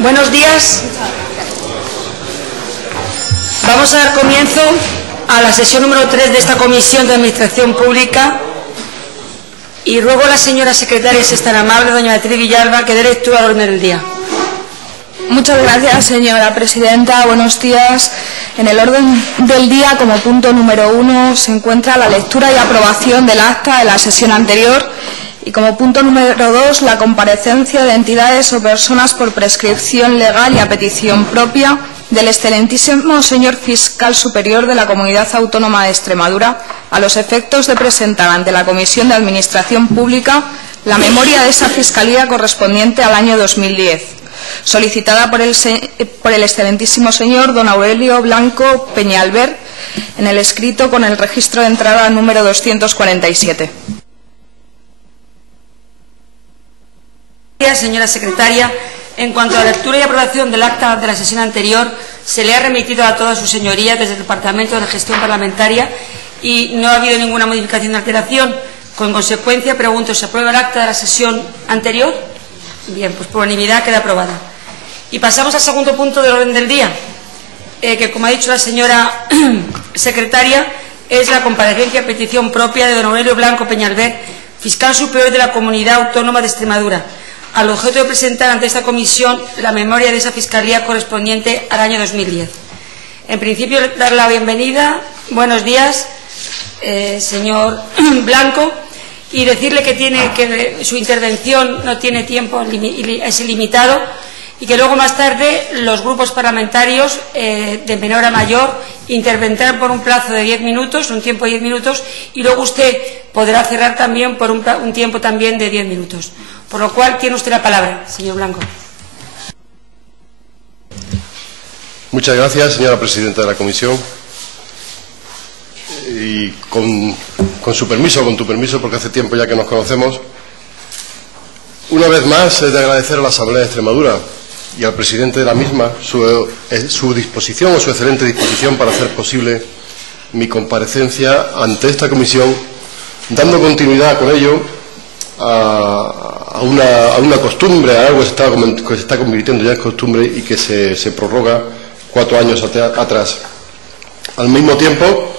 Buenos días. Vamos a dar comienzo a la sesión número 3 de esta Comisión de Administración Pública y ruego a la señora secretaria, si es tan amable, doña Beatriz Villalba, que dé lectura al orden del día. Muchas gracias, señora presidenta. Buenos días. En el orden del día, como punto número 1, se encuentra la lectura y aprobación del acta de la sesión anterior y como punto número 2, la comparecencia de entidades o personas por prescripción legal y a petición propia del excelentísimo señor fiscal superior de la Comunidad Autónoma de Extremadura a los efectos de presentar ante la Comisión de Administración Pública la memoria de esa fiscalía correspondiente al año 2010, solicitada por el excelentísimo señor don Aurelio Blanco Peñalver en el escrito con el registro de entrada número 247. Señora secretaria, en cuanto a la lectura y aprobación del acta de la sesión anterior, se le ha remitido a todas sus señorías desde el Departamento de Gestión Parlamentaria y no ha habido ninguna modificación o alteración. Con consecuencia, pregunto, ¿se aprueba el acta de la sesión anterior? Bien, pues por unanimidad queda aprobada. Y pasamos al segundo punto del orden del día, que, como ha dicho la señora secretaria, es la comparecencia a petición propia de don Aurelio Blanco Peñalver, fiscal superior de la Comunidad Autónoma de Extremadura, al objeto de presentar ante esta comisión la memoria de esa fiscalía correspondiente al año 2010. En principio, dar la bienvenida, buenos días, señor Blanco, y decirle que su intervención no tiene tiempo, es ilimitado, y que luego más tarde los grupos parlamentarios de menor a mayor intervendrán por un plazo de 10 minutos, un tiempo de 10 minutos, y luego usted podrá cerrar también por un tiempo también de 10 minutos. Por lo cual, tiene usted la palabra, señor Blanco. Muchas gracias, señora presidenta de la Comisión. Y con su permiso, con tu permiso, porque hace tiempo ya que nos conocemos, una vez más he de agradecer a la Asamblea de Extremadura y al presidente de la misma su disposición o su excelente disposición para hacer posible mi comparecencia ante esta comisión, dando continuidad con ello a una costumbre, a algo que se está convirtiendo ya en costumbre y que se prorroga 4 años atrás. Al mismo tiempo,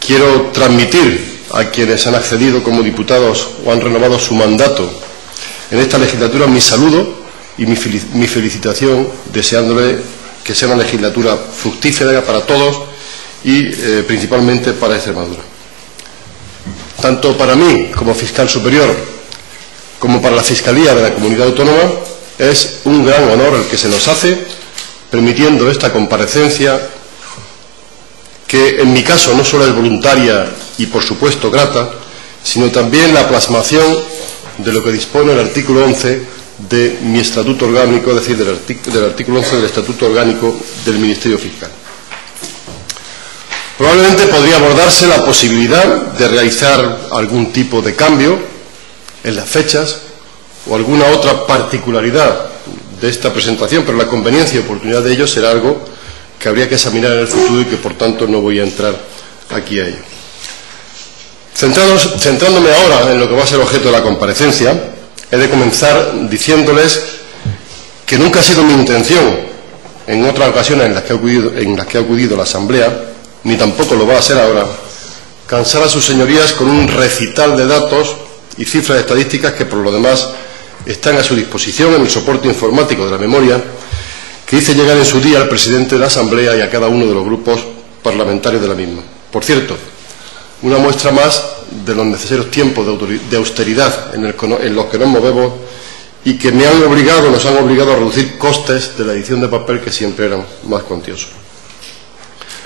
quiero transmitir a quienes han accedido como diputados o han renovado su mandato en esta legislatura mi saludo y mi felicitación, deseándole que sea una legislatura fructífera para todos y principalmente para Extremadura. Tanto para mí como fiscal superior como para la Fiscalía de la Comunidad Autónoma es un gran honor el que se nos hace, permitiendo esta comparecencia que en mi caso no solo es voluntaria y por supuesto grata, sino también la plasmación de lo que dispone el artículo 11 de mi estatuto orgánico, es decir, del artículo 11 del estatuto orgánico del Ministerio Fiscal. Probablemente podría abordarse la posibilidad de realizar algún tipo de cambio en las fechas o alguna otra particularidad de esta presentación, pero la conveniencia y oportunidad de ello será algo que habría que examinar en el futuro y que por tanto no voy a entrar aquí a ello. Centrándome ahora en lo que va a ser objeto de la comparecencia, he de comenzar diciéndoles que nunca ha sido mi intención, en otras ocasiones en las que ha acudido la Asamblea, ni tampoco lo va a ser ahora, cansar a sus señorías con un recital de datos y cifras estadísticas que por lo demás están a su disposición en el soporte informático de la memoria que hice llegar en su día al presidente de la Asamblea y a cada uno de los grupos parlamentarios de la misma. Por cierto, una muestra más de los necesarios tiempos de austeridad en los que nos movemos y que nos han obligado a reducir costes de la edición de papel que siempre eran más cuantiosos.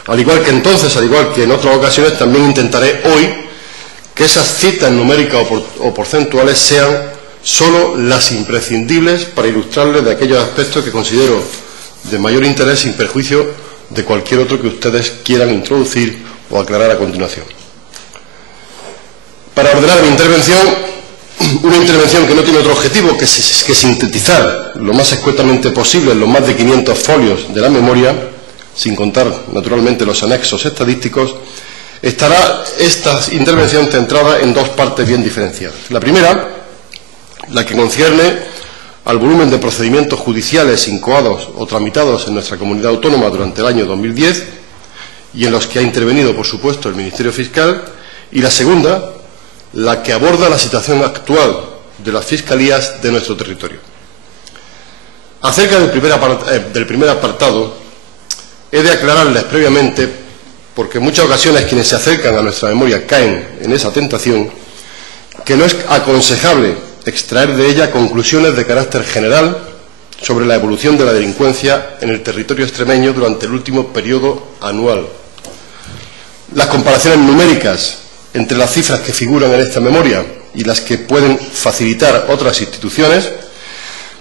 Al igual que entonces, al igual que en otras ocasiones, también intentaré hoy que esas citas numéricas o porcentuales sean solo las imprescindibles para ilustrarles de aquellos aspectos que considero de mayor interés sin perjuicio de cualquier otro que ustedes quieran introducir o aclarar a continuación. Para ordenar mi intervención, una intervención que no tiene otro objetivo que sintetizar lo más escuetamente posible los más de 500 folios de la memoria, sin contar naturalmente los anexos estadísticos, estará esta intervención centrada en dos partes bien diferenciadas. La primera, la que concierne al volumen de procedimientos judiciales incoados o tramitados en nuestra comunidad autónoma durante el año 2010 y en los que ha intervenido, por supuesto, el Ministerio Fiscal, y la segunda, la que aborda la situación actual de las fiscalías de nuestro territorio. Acerca del primer apartado, he de aclararles previamente, porque en muchas ocasiones quienes se acercan a nuestra memoria caen en esa tentación, que no es aconsejable extraer de ella conclusiones de carácter general sobre la evolución de la delincuencia en el territorio extremeño durante el último periodo anual. Las comparaciones numéricas entre las cifras que figuran en esta memoria y las que pueden facilitar otras instituciones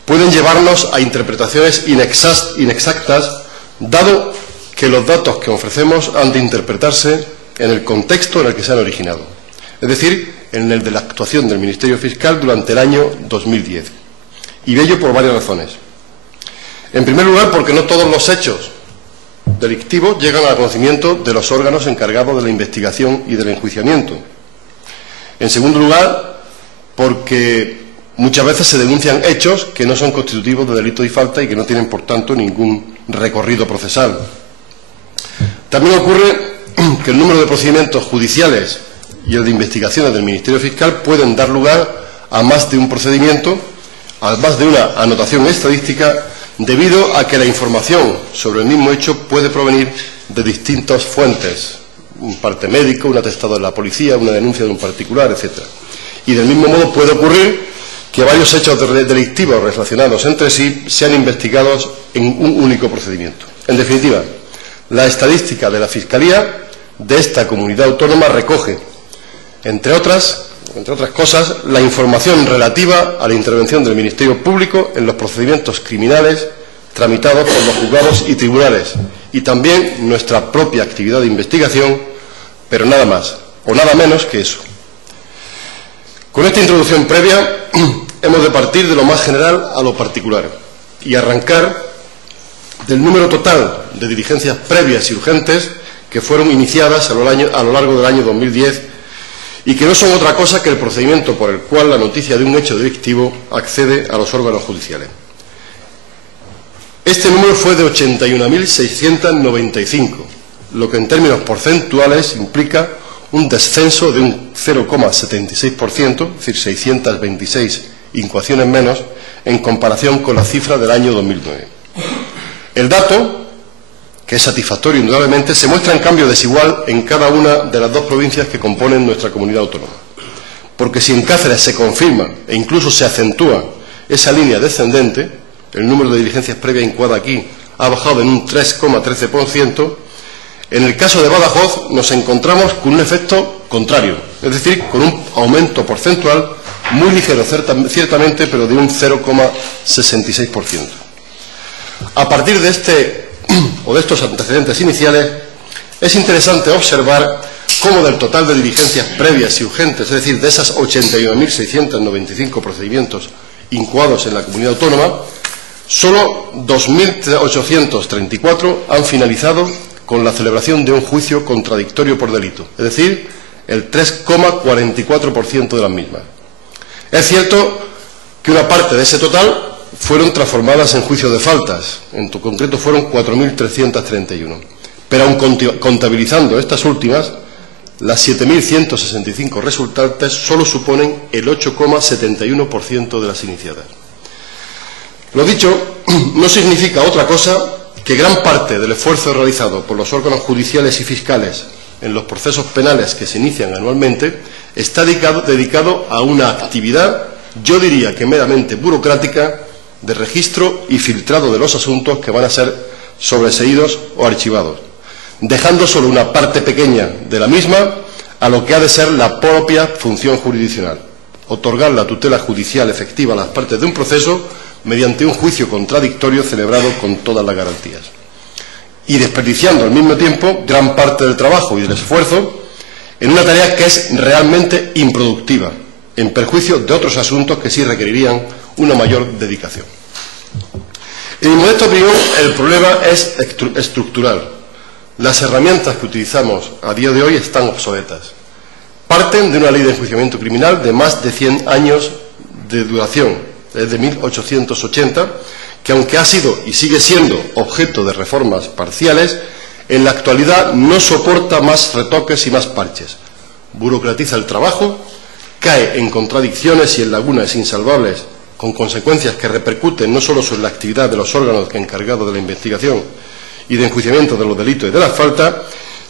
pueden llevarnos a interpretaciones inexactas, dado que los datos que ofrecemos han de interpretarse en el contexto en el que se han originado, es decir, en el de la actuación del Ministerio Fiscal durante el año 2010. Y ello por varias razones. En primer lugar, porque no todos los hechos delictivos llegan al conocimiento de los órganos encargados de la investigación y del enjuiciamiento. En segundo lugar, porque muchas veces se denuncian hechos que no son constitutivos de delito y falta y que no tienen, por tanto, ningún recorrido procesal. También ocurre que el número de procedimientos judiciales y el de investigaciones del Ministerio Fiscal pueden dar lugar a más de un procedimiento, a más de una anotación estadística, debido a que la información sobre el mismo hecho puede provenir de distintas fuentes, un parte médico, un atestado de la policía, una denuncia de un particular, etc. Y del mismo modo puede ocurrir que varios hechos delictivos relacionados entre sí sean investigados en un único procedimiento. En definitiva, la estadística de la Fiscalía de esta comunidad autónoma recoge, entre otras cosas, la información relativa a la intervención del Ministerio Público en los procedimientos criminales tramitados por los juzgados y tribunales, y también nuestra propia actividad de investigación, pero nada más o nada menos que eso. Con esta introducción previa hemos de partir de lo más general a lo particular y arrancar del número total de diligencias previas y urgentes que fueron iniciadas a lo largo del año 2010 y que no son otra cosa que el procedimiento por el cual la noticia de un hecho delictivo accede a los órganos judiciales. Este número fue de 81.695, lo que en términos porcentuales implica un descenso de un 0,76%, es decir, 626 incoaciones menos, en comparación con la cifra del año 2009. El dato, que es satisfactorio indudablemente, se muestra en cambio desigual en cada una de las dos provincias que componen nuestra comunidad autónoma. Porque si en Cáceres se confirma e incluso se acentúa esa línea descendente, el número de diligencias previas incoadas aquí ha bajado en un 3,13%, en el caso de Badajoz nos encontramos con un efecto contrario, es decir, con un aumento porcentual muy ligero ciertamente, pero de un 0,66%. A partir de estos antecedentes iniciales, es interesante observar cómo del total de diligencias previas y urgentes, es decir, de esas 81.695 procedimientos incoados en la comunidad autónoma, solo 2.834 han finalizado con la celebración de un juicio contradictorio por delito, es decir, el 3,44% de las mismas. Es cierto que una parte de ese total fueron transformadas en juicios de faltas, en concreto fueron 4.331, pero aun contabilizando estas últimas, las 7.165 resultantes solo suponen el 8,71% de las iniciadas. Lo dicho no significa otra cosa que gran parte del esfuerzo realizado por los órganos judiciales y fiscales en los procesos penales que se inician anualmente está dedicado a una actividad, yo diría que meramente burocrática, de registro y filtrado de los asuntos que van a ser sobreseídos o archivados, dejando solo una parte pequeña de la misma a lo que ha de ser la propia función jurisdiccional, otorgar la tutela judicial efectiva a las partes de un proceso mediante un juicio contradictorio celebrado con todas las garantías, y desperdiciando al mismo tiempo gran parte del trabajo y del esfuerzo en una tarea que es realmente improductiva, en perjuicio de otros asuntos que sí requerirían una mayor dedicación. En mi modesta opinión, el problema es estructural. Las herramientas que utilizamos a día de hoy están obsoletas. Parten de una ley de enjuiciamiento criminal de más de 100 años de duración desde 1880, que aunque ha sido y sigue siendo objeto de reformas parciales, en la actualidad no soporta más retoques y más parches. Burocratiza el trabajo, cae en contradicciones y en lagunas insalvables, con consecuencias que repercuten no solo sobre la actividad de los órganos encargados de la investigación y de enjuiciamiento de los delitos y de las faltas,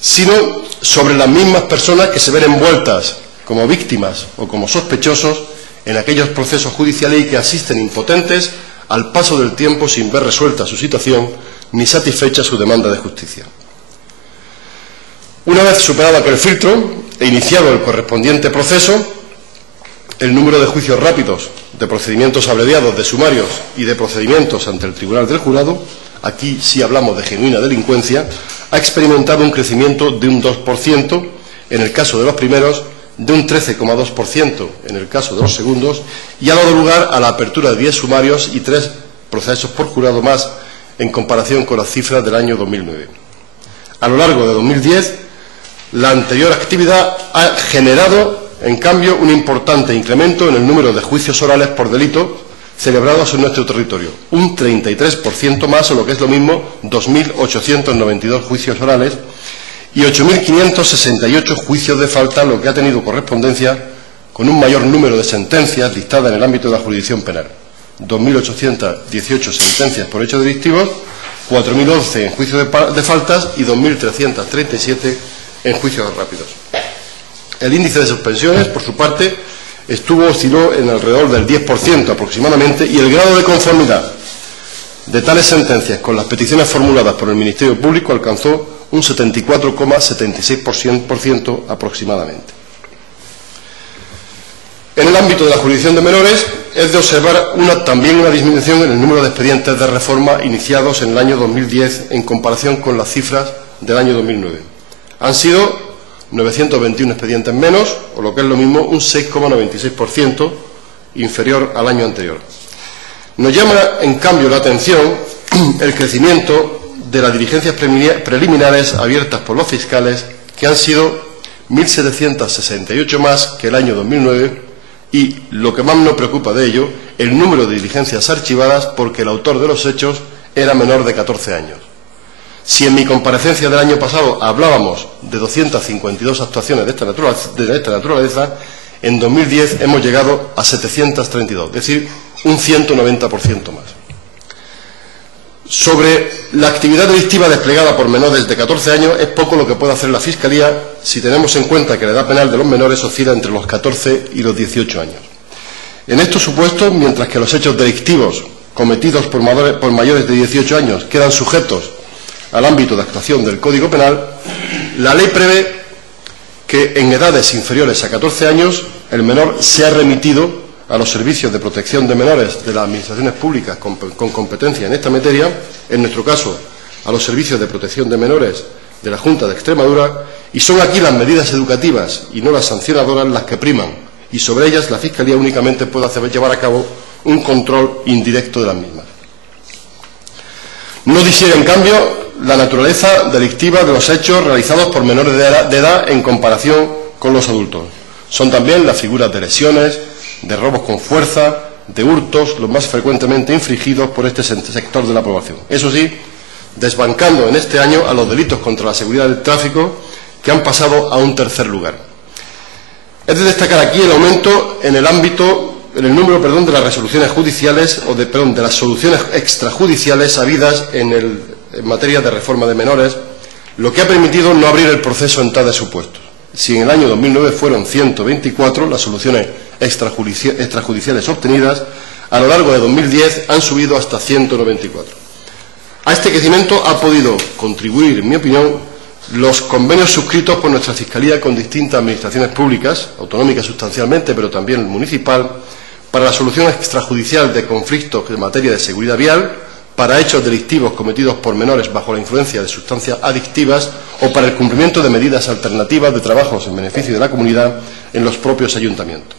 sino sobre las mismas personas que se ven envueltas como víctimas o como sospechosos en aquellos procesos judiciales y que asisten impotentes al paso del tiempo sin ver resuelta su situación ni satisfecha su demanda de justicia. Una vez superado aquel filtro e iniciado el correspondiente proceso, el número de juicios rápidos, de procedimientos abreviados, de sumarios y de procedimientos ante el Tribunal del Jurado, aquí sí hablamos de genuina delincuencia, ha experimentado un crecimiento de un 2% en el caso de los primeros, de un 13,2% en el caso de los segundos, y ha dado lugar a la apertura de 10 sumarios y 3 procesos por jurado más en comparación con las cifras del año 2009. A lo largo de 2010, la anterior actividad ha generado, en cambio, un importante incremento en el número de juicios orales por delito celebrados en nuestro territorio, un 33% más, o lo que es lo mismo, 2.892 juicios orales y 8.568 juicios de falta, lo que ha tenido correspondencia con un mayor número de sentencias dictadas en el ámbito de la jurisdicción penal. 2.818 sentencias por hechos delictivos, 4.011 en juicios de faltas y 2.337 en juicios rápidos. El índice de suspensiones, por su parte, osciló en alrededor del 10% aproximadamente, y el grado de conformidad de tales sentencias con las peticiones formuladas por el Ministerio Público alcanzó un 74,76% aproximadamente. En el ámbito de la jurisdicción de menores es de observar también una disminución en el número de expedientes de reforma iniciados en el año 2010 en comparación con las cifras del año 2009. Han sido 921 expedientes menos, o lo que es lo mismo, un 6,96% inferior al año anterior. Nos llama, en cambio, la atención el crecimiento de las diligencias preliminares abiertas por los fiscales, que han sido 1.768 más que el año 2009, y, lo que más nos preocupa de ello, el número de diligencias archivadas porque el autor de los hechos era menor de 14 años. Si en mi comparecencia del año pasado hablábamos de 252 actuaciones de esta naturaleza, en 2010 hemos llegado a 732, es decir, un 190% más. Sobre la actividad delictiva desplegada por menores de 14 años es poco lo que puede hacer la Fiscalía si tenemos en cuenta que la edad penal de los menores oscila entre los 14 y los 18 años. En estos supuestos, mientras que los hechos delictivos cometidos por mayores de 18 años quedan sujetos al ámbito de actuación del Código Penal, la ley prevé que en edades inferiores a 14 años el menor sea remitido a los servicios de protección de menores de las administraciones públicas con competencia en esta materia, en nuestro caso a los servicios de protección de menores de la Junta de Extremadura, y son aquí las medidas educativas y no las sancionadoras las que priman, y sobre ellas la Fiscalía únicamente puede llevar a cabo un control indirecto de las mismas. No difiere, en cambio, la naturaleza delictiva de los hechos realizados por menores de edad en comparación con los adultos. Son también las figuras de lesiones, de robos con fuerza, de hurtos, los más frecuentemente infringidos por este sector de la población. Eso sí, desbancando en este año a los delitos contra la seguridad del tráfico, que han pasado a un tercer lugar. Es de destacar aquí el aumento en el número de las resoluciones judiciales, de las soluciones extrajudiciales habidas en materia de reforma de menores, lo que ha permitido no abrir el proceso en tales supuestos. Si en el año 2009 fueron 124 las soluciones extrajudiciales obtenidas, a lo largo de 2010 han subido hasta 194. A este crecimiento ha podido contribuir, en mi opinión, los convenios suscritos por nuestra Fiscalía con distintas administraciones públicas, autonómicas sustancialmente, pero también municipal, para la solución extrajudicial de conflictos en materia de seguridad vial, para hechos delictivos cometidos por menores bajo la influencia de sustancias adictivas o para el cumplimiento de medidas alternativas de trabajos en beneficio de la comunidad en los propios ayuntamientos.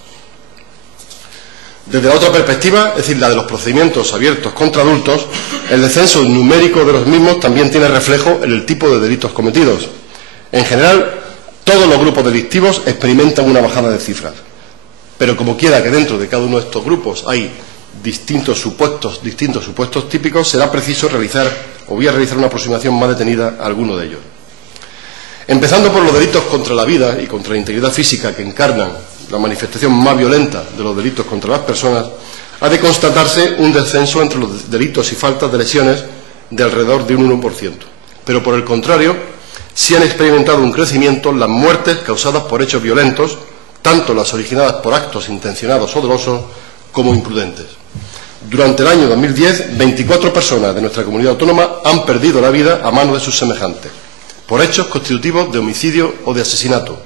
Desde la otra perspectiva, es decir, la de los procedimientos abiertos contra adultos, el descenso numérico de los mismos también tiene reflejo en el tipo de delitos cometidos. En general, todos los grupos delictivos experimentan una bajada de cifras, pero como quiera que dentro de cada uno de estos grupos hay distintos supuestos típicos, será preciso voy a realizar una aproximación más detenida a alguno de ellos. Empezando por los delitos contra la vida y contra la integridad física, que encarnan la manifestación más violenta de los delitos contra las personas, ha de constatarse un descenso entre los delitos y faltas de lesiones de alrededor de un 1%. Pero por el contrario, sí han experimentado un crecimiento las muertes causadas por hechos violentos, tanto las originadas por actos intencionados o dolosos como imprudentes. Durante el año 2010, 24 personas de nuestra comunidad autónoma han perdido la vida a manos de sus semejantes, por hechos constitutivos de homicidio o de asesinato,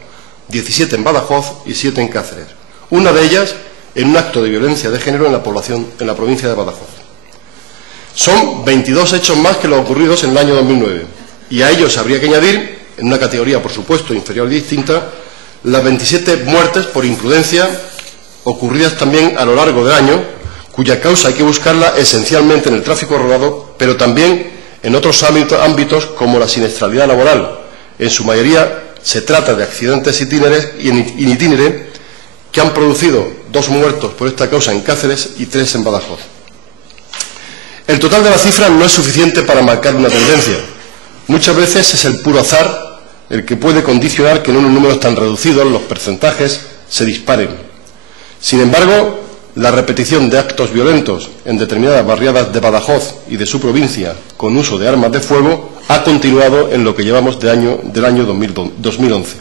17 en Badajoz y 7 en Cáceres, una de ellas en un acto de violencia de género en la provincia de Badajoz. Son 22 hechos más que los ocurridos en el año 2009, y a ellos habría que añadir, en una categoría por supuesto inferior y distinta, las 27 muertes por imprudencia ocurridas también a lo largo del año, cuya causa hay que buscarla esencialmente en el tráfico rodado, pero también en otros ámbitos como la siniestralidad laboral. En su mayoría se trata de accidentes in itinere que han producido 2 muertos por esta causa en Cáceres y 3 en Badajoz. El total de la cifra no es suficiente para marcar una tendencia. Muchas veces es el puro azar el que puede condicionar que en unos números tan reducidos los porcentajes se disparen. Sin embargo, la repetición de actos violentos en determinadas barriadas de Badajoz y de su provincia con uso de armas de fuego ha continuado en lo que llevamos del año 2011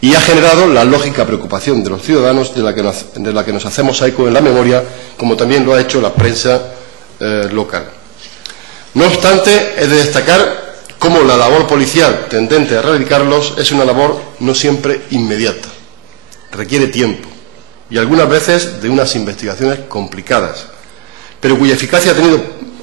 y ha generado la lógica preocupación de los ciudadanos de la que nos hacemos eco en la memoria, como también lo ha hecho la prensa local. No obstante, he de destacar cómo la labor policial tendente a erradicarlos es una labor no siempre inmediata, requiere tiempo y algunas veces de unas investigaciones complicadas, pero cuya eficacia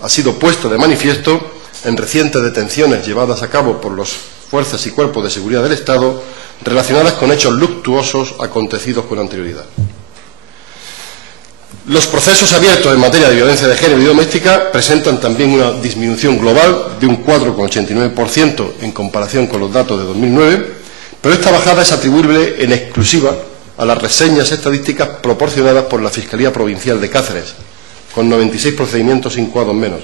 ha sido puesta de manifiesto en recientes detenciones llevadas a cabo por las fuerzas y cuerpos de seguridad del Estado relacionadas con hechos luctuosos acontecidos con anterioridad. Los procesos abiertos en materia de violencia de género y doméstica presentan también una disminución global de un 4,89% en comparación con los datos de 2009, pero esta bajada es atribuible en exclusiva a las reseñas estadísticas proporcionadas por la Fiscalía Provincial de Cáceres, con 96 procedimientos incoados menos,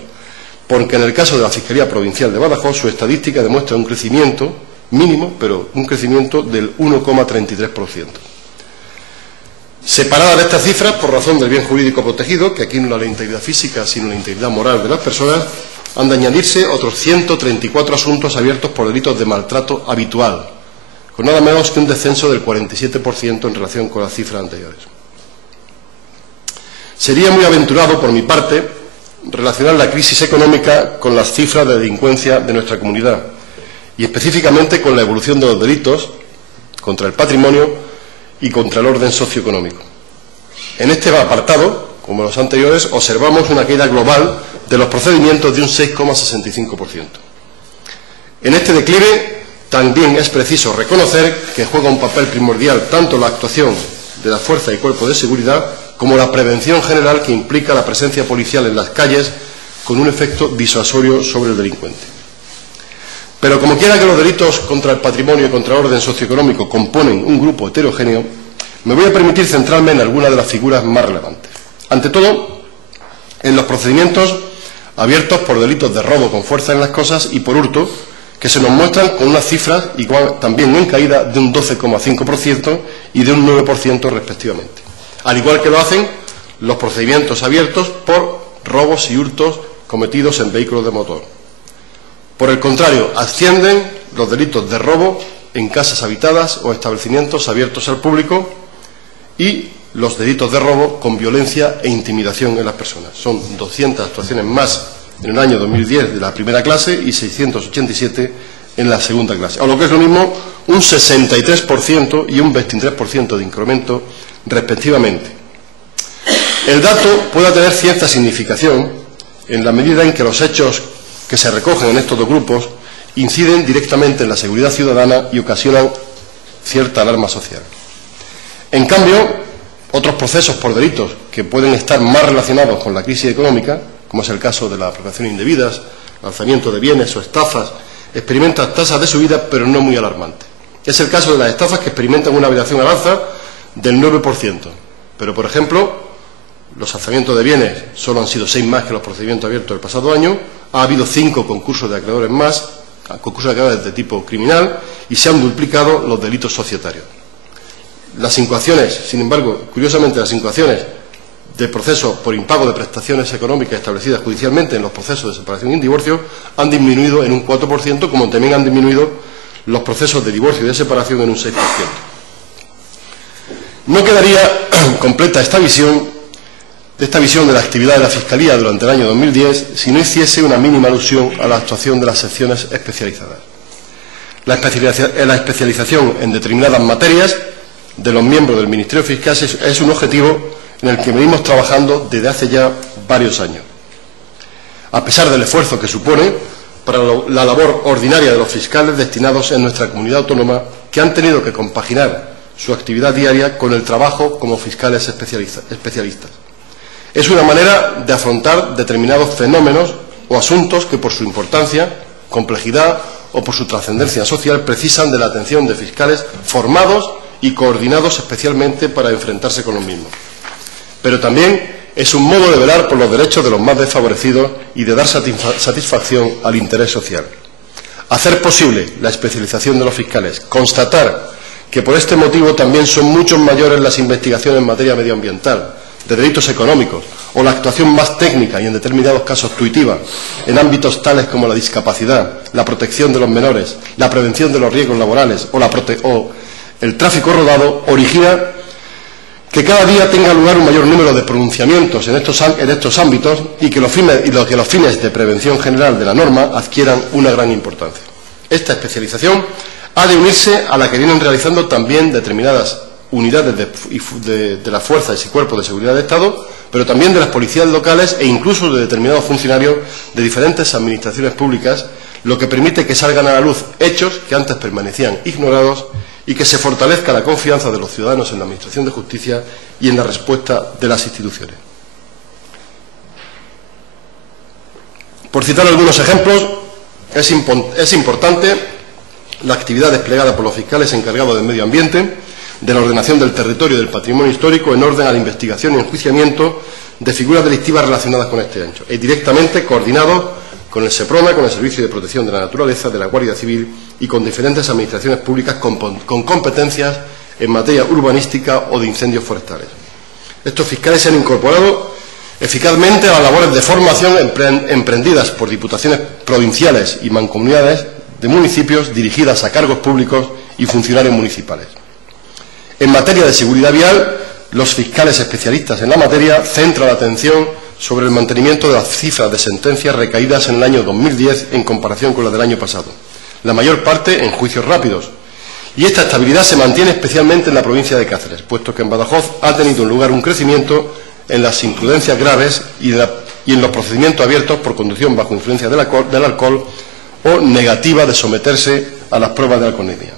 porque en el caso de la Fiscalía Provincial de Badajoz su estadística demuestra un crecimiento mínimo, pero un crecimiento del 1,33%. Separada de estas cifras, por razón del bien jurídico protegido, que aquí no es la integridad física, sino la integridad moral de las personas, han de añadirse otros 134 asuntos abiertos por delitos de maltrato habitual, con nada menos que un descenso del 47% en relación con las cifras anteriores. Sería muy aventurado, por mi parte, relacionar la crisis económica con las cifras de delincuencia de nuestra comunidad, y específicamente con la evolución de los delitos contra el patrimonio y contra el orden socioeconómico. En este apartado, como los anteriores, observamos una caída global de los procedimientos de un 6,65%. En este declive también es preciso reconocer que juega un papel primordial tanto la actuación de las fuerzas y cuerpos de seguridad como la prevención general que implica la presencia policial en las calles con un efecto disuasorio sobre el delincuente. Pero como quiera que los delitos contra el patrimonio y contra el orden socioeconómico componen un grupo heterogéneo, me voy a permitir centrarme en algunas de las figuras más relevantes. Ante todo, en los procedimientos abiertos por delitos de robo con fuerza en las cosas y por hurto, que se nos muestran con unas cifras igual también en caída de un 12,5% y de un 9% respectivamente. Al igual que lo hacen los procedimientos abiertos por robos y hurtos cometidos en vehículos de motor. Por el contrario, ascienden los delitos de robo en casas habitadas o establecimientos abiertos al público y los delitos de robo con violencia e intimidación en las personas. Son 200 actuaciones más en el año 2010 de la primera clase y 687 en la segunda clase, o lo que es lo mismo, un 63% y un 23% de incremento respectivamente. El dato puede tener cierta significación en la medida en que los hechos que se recogen en estos dos grupos inciden directamente en la seguridad ciudadana y ocasionan cierta alarma social. En cambio, otros procesos por delitos que pueden estar más relacionados con la crisis económica, como es el caso de la apropiación indebidas, lanzamiento de bienes o estafas, experimentan tasas de subida, pero no muy alarmantes. Es el caso de las estafas que experimentan una variación al alza del 9%. Pero, por ejemplo, los alzamientos de bienes solo han sido 6 más que los procedimientos abiertos el pasado año, ha habido 5 concursos de acreedores más, concursos de acreedores de tipo criminal, y se han duplicado los delitos societarios. Las incoaciones, sin embargo, curiosamente, las incoaciones de procesos por impago de prestaciones económicas establecidas judicialmente en los procesos de separación y divorcio han disminuido en un 4%, como también han disminuido los procesos de divorcio y de separación en un 6%. No quedaría completa esta visión de la actividad de la Fiscalía durante el año 2010 si no hiciese una mínima alusión a la actuación de las secciones especializadas. La especialización en determinadas materias de los miembros del Ministerio Fiscal es un objetivo en el que venimos trabajando desde hace ya varios años. A pesar del esfuerzo que supone para la labor ordinaria de los fiscales destinados en nuestra comunidad autónoma, que han tenido que compaginar su actividad diaria con el trabajo como fiscales especialistas. Es una manera de afrontar determinados fenómenos o asuntos que por su importancia, complejidad o por su trascendencia social precisan de la atención de fiscales formados y coordinados especialmente para enfrentarse con los mismos. Pero también es un modo de velar por los derechos de los más desfavorecidos y de dar satisfacción al interés social. Hacer posible la especialización de los fiscales, constatar que por este motivo también son muchos mayores las investigaciones en materia medioambiental, de delitos económicos, o la actuación más técnica y en determinados casos tuitiva, en ámbitos tales como la discapacidad, la protección de los menores, la prevención de los riesgos laborales o el tráfico rodado, origina que cada día tenga lugar un mayor número de pronunciamientos en estos ámbitos y que los fines de prevención general de la norma adquieran una gran importancia. Esta especialización ha de unirse a la que vienen realizando también determinadas unidades de las fuerzas y cuerpos de seguridad de Estado, pero también de las policías locales e incluso de determinados funcionarios de diferentes administraciones públicas, lo que permite que salgan a la luz hechos que antes permanecían ignorados y que se fortalezca la confianza de los ciudadanos en la Administración de Justicia y en la respuesta de las instituciones. Por citar algunos ejemplos, es importante la actividad desplegada por los fiscales encargados del medio ambiente, de la ordenación del territorio y del patrimonio histórico en orden a la investigación y enjuiciamiento de figuras delictivas relacionadas con este hecho, y directamente coordinados con el SEPRONA, con el Servicio de Protección de la Naturaleza, de la Guardia Civil y con diferentes administraciones públicas con competencias en materia urbanística o de incendios forestales. Estos fiscales se han incorporado eficazmente a las labores de formación emprendidas por diputaciones provinciales y mancomunidades de municipios dirigidas a cargos públicos y funcionarios municipales. En materia de seguridad vial, los fiscales especialistas en la materia centran la atención sobre el mantenimiento de las cifras de sentencias recaídas en el año 2010 en comparación con la del año pasado, la mayor parte en juicios rápidos. Y esta estabilidad se mantiene especialmente en la provincia de Cáceres, puesto que en Badajoz ha tenido lugar un crecimiento en las imprudencias graves y en los procedimientos abiertos por conducción bajo influencia del alcohol o negativa de someterse a las pruebas de alcoholemia.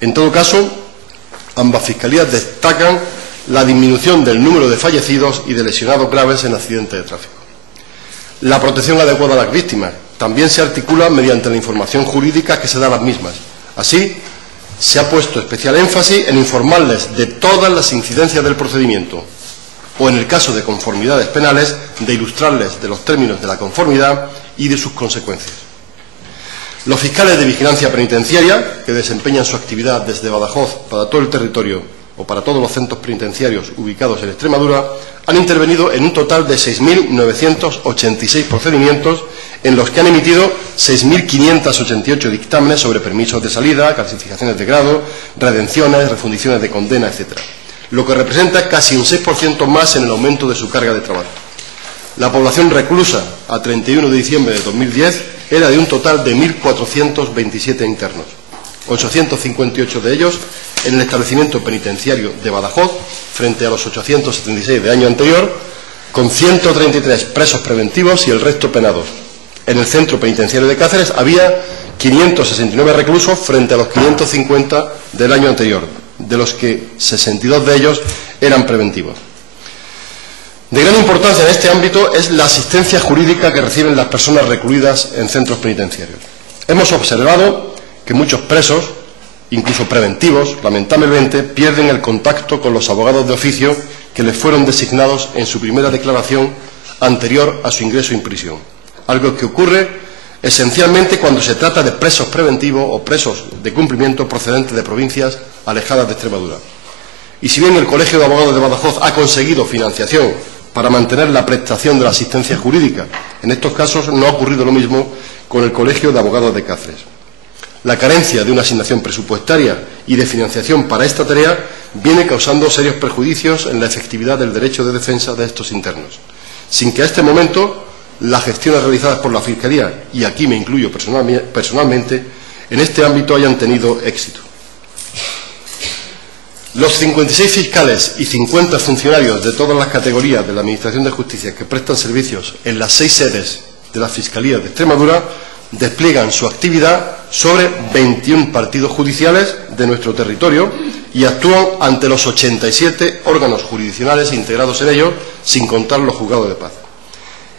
En todo caso, ambas fiscalías destacan la disminución del número de fallecidos y de lesionados graves en accidentes de tráfico. La protección adecuada a las víctimas también se articula mediante la información jurídica que se da a las mismas. Así, se ha puesto especial énfasis en informarles de todas las incidencias del procedimiento o, en el caso de conformidades penales, de ilustrarles de los términos de la conformidad y de sus consecuencias. Los fiscales de vigilancia penitenciaria, que desempeñan su actividad desde Badajoz para todo el territorio o para todos los centros penitenciarios ubicados en Extremadura, han intervenido en un total de 6.986 procedimientos, en los que han emitido 6.588 dictámenes sobre permisos de salida, clasificaciones de grado, redenciones, refundiciones de condena, etc., lo que representa casi un 6% más en el aumento de su carga de trabajo. La población reclusa a 31 de diciembre de 2010 era de un total de 1.427 internos, 858 de ellos en el establecimiento penitenciario de Badajoz, frente a los 876 del año anterior, con 133 presos preventivos y el resto penados. En el centro penitenciario de Cáceres había 569 reclusos frente a los 550 del año anterior, de los que 62 de ellos eran preventivos. De gran importancia en este ámbito es la asistencia jurídica que reciben las personas recluidas en centros penitenciarios. Hemos observado que muchos presos, incluso preventivos, lamentablemente, pierden el contacto con los abogados de oficio que les fueron designados en su primera declaración anterior a su ingreso en prisión, algo que ocurre esencialmente cuando se trata de presos preventivos o presos de cumplimiento procedentes de provincias alejadas de Extremadura. Y si bien el Colegio de Abogados de Badajoz ha conseguido financiación para mantener la prestación de la asistencia jurídica, en estos casos no ha ocurrido lo mismo con el Colegio de Abogados de Cáceres. La carencia de una asignación presupuestaria y de financiación para esta tarea viene causando serios perjuicios en la efectividad del derecho de defensa de estos internos, sin que a este momento las gestiones realizadas por la Fiscalía, y aquí me incluyo personalmente, en este ámbito hayan tenido éxito. Los 56 fiscales y 50 funcionarios de todas las categorías de la Administración de Justicia que prestan servicios en las 6 sedes de la Fiscalía de Extremadura despliegan su actividad sobre 21 partidos judiciales de nuestro territorio y actúan ante los 87 órganos jurisdiccionales integrados en ellos, sin contar los juzgados de paz.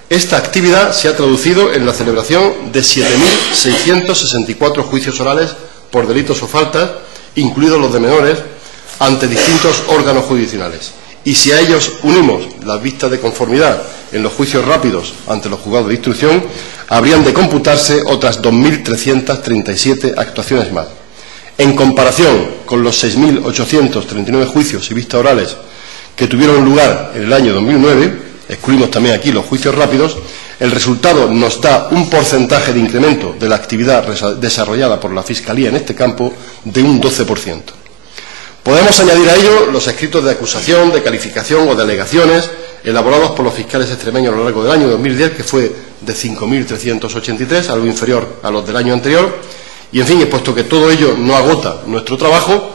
Esta actividad se ha traducido en la celebración de 7.664 juicios orales por delitos o faltas, incluidos los de menores, ante distintos órganos jurisdiccionales. Y si a ellos unimos las vistas de conformidad en los juicios rápidos ante los juzgados de instrucción, habrían de computarse otras 2.337 actuaciones más. En comparación con los 6.839 juicios y vistas orales que tuvieron lugar en el año 2009, excluimos también aquí los juicios rápidos, el resultado nos da un porcentaje de incremento de la actividad desarrollada por la Fiscalía en este campo de un 12%. Podemos añadir a ello los escritos de acusación, de calificación o de alegaciones elaborados por los fiscales extremeños a lo largo del año 2010, que fue de 5.383, algo inferior a los del año anterior. Y, en fin, y puesto que todo ello no agota nuestro trabajo,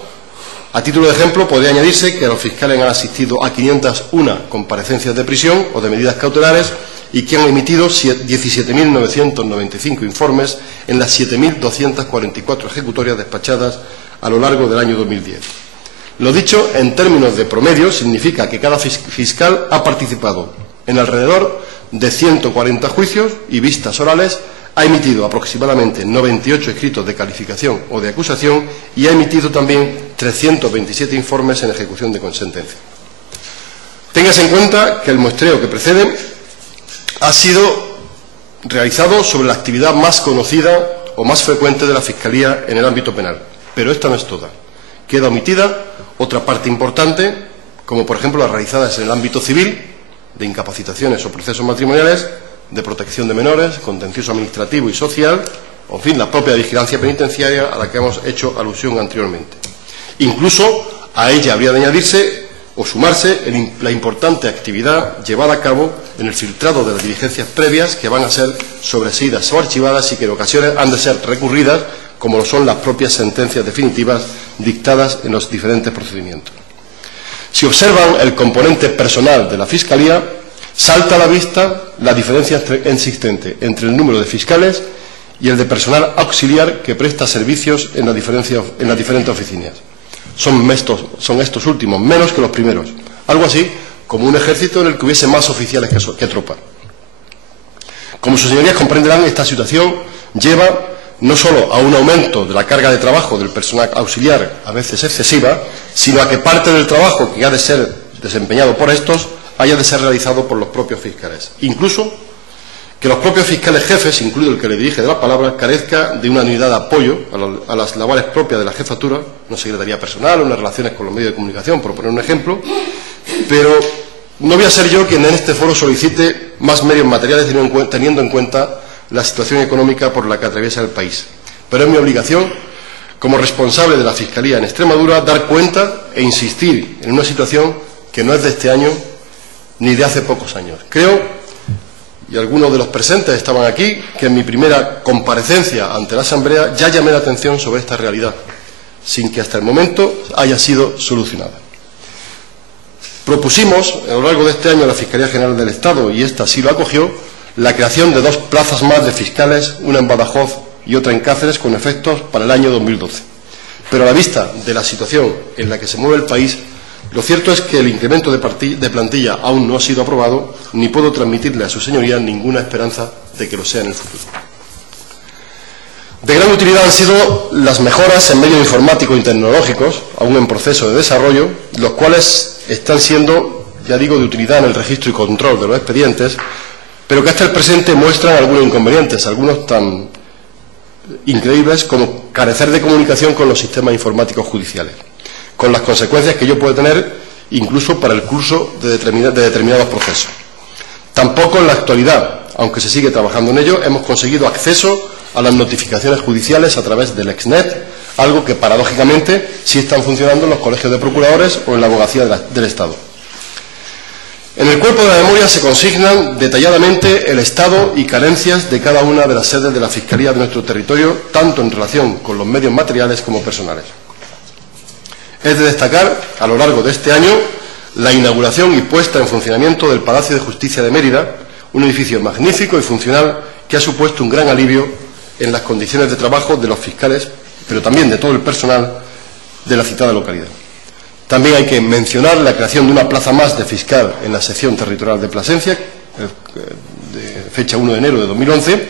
a título de ejemplo podría añadirse que los fiscales han asistido a 501 comparecencias de prisión o de medidas cautelares y que han emitido 17.995 informes en las 7.244 ejecutorias despachadas a lo largo del año 2010. Lo dicho en términos de promedio significa que cada fiscal ha participado en alrededor de 140 juicios y vistas orales, ha emitido aproximadamente 98 escritos de calificación o de acusación y ha emitido también 327 informes en ejecución de sentencia. Téngase en cuenta que el muestreo que precede ha sido realizado sobre la actividad más conocida o más frecuente de la Fiscalía en el ámbito penal, pero esta no es toda. Queda omitida otra parte importante, como por ejemplo las realizadas en el ámbito civil, de incapacitaciones o procesos matrimoniales, de protección de menores, contencioso administrativo y social, o en fin, la propia vigilancia penitenciaria a la que hemos hecho alusión anteriormente. Incluso a ella habría de añadirse o sumarse la importante actividad llevada a cabo en el filtrado de las diligencias previas que van a ser sobreseídas o archivadas y que en ocasiones han de ser recurridas, como lo son las propias sentencias definitivas dictadas en los diferentes procedimientos. Si observan el componente personal de la Fiscalía, salta a la vista la diferencia existente entre el número de fiscales y el de personal auxiliar que presta servicios en las diferentes oficinas. Son estos últimos menos que los primeros, algo así como un ejército en el que hubiese más oficiales que tropas. Como sus señorías comprenderán, esta situación lleva no solo a un aumento de la carga de trabajo del personal auxiliar, a veces excesiva, sino a que parte del trabajo que ha de ser desempeñado por estos haya de ser realizado por los propios fiscales. Incluso que los propios fiscales jefes, incluido el que le dirige de la palabra, carezca de una unidad de apoyo a las labores propias de la jefatura, una secretaría personal, unas relaciones con los medios de comunicación, por poner un ejemplo, pero no voy a ser yo quien en este foro solicite más medios materiales teniendo en cuenta la situación económica por la que atraviesa el país. Pero es mi obligación, como responsable de la Fiscalía en Extremadura, dar cuenta e insistir en una situación que no es de este año ni de hace pocos años. Creo, y algunos de los presentes estaban aquí, que en mi primera comparecencia ante la Asamblea ya llamé la atención sobre esta realidad, sin que hasta el momento haya sido solucionada. Propusimos a lo largo de este año a la Fiscalía General del Estado, y esta sí lo acogió, la creación de 2 plazas más de fiscales, una en Badajoz y otra en Cáceres, con efectos para el año 2012. Pero a la vista de la situación en la que se mueve el país, lo cierto es que el incremento de plantilla aún no ha sido aprobado, ni puedo transmitirle a su señoría ninguna esperanza de que lo sea en el futuro. De gran utilidad han sido las mejoras en medios informáticos y tecnológicos, aún en proceso de desarrollo, los cuales están siendo ya digo, de utilidad en el registro y control de los expedientes, pero que hasta el presente muestran algunos inconvenientes, algunos tan increíbles como carecer de comunicación con los sistemas informáticos judiciales, con las consecuencias que ello puede tener incluso para el curso de determinados procesos. Tampoco en la actualidad, aunque se sigue trabajando en ello, hemos conseguido acceso a las notificaciones judiciales a través del Exnet, algo que paradójicamente sí están funcionando en los colegios de procuradores o en la abogacía del Estado. En el cuerpo de la memoria se consignan detalladamente el estado y carencias de cada una de las sedes de la Fiscalía de nuestro territorio, tanto en relación con los medios materiales como personales. Es de destacar, a lo largo de este año, la inauguración y puesta en funcionamiento del Palacio de Justicia de Mérida, un edificio magnífico y funcional que ha supuesto un gran alivio en las condiciones de trabajo de los fiscales, pero también de todo el personal de la citada localidad. También hay que mencionar la creación de una plaza más de fiscal en la sección territorial de Plasencia, de fecha 1 de enero de 2011,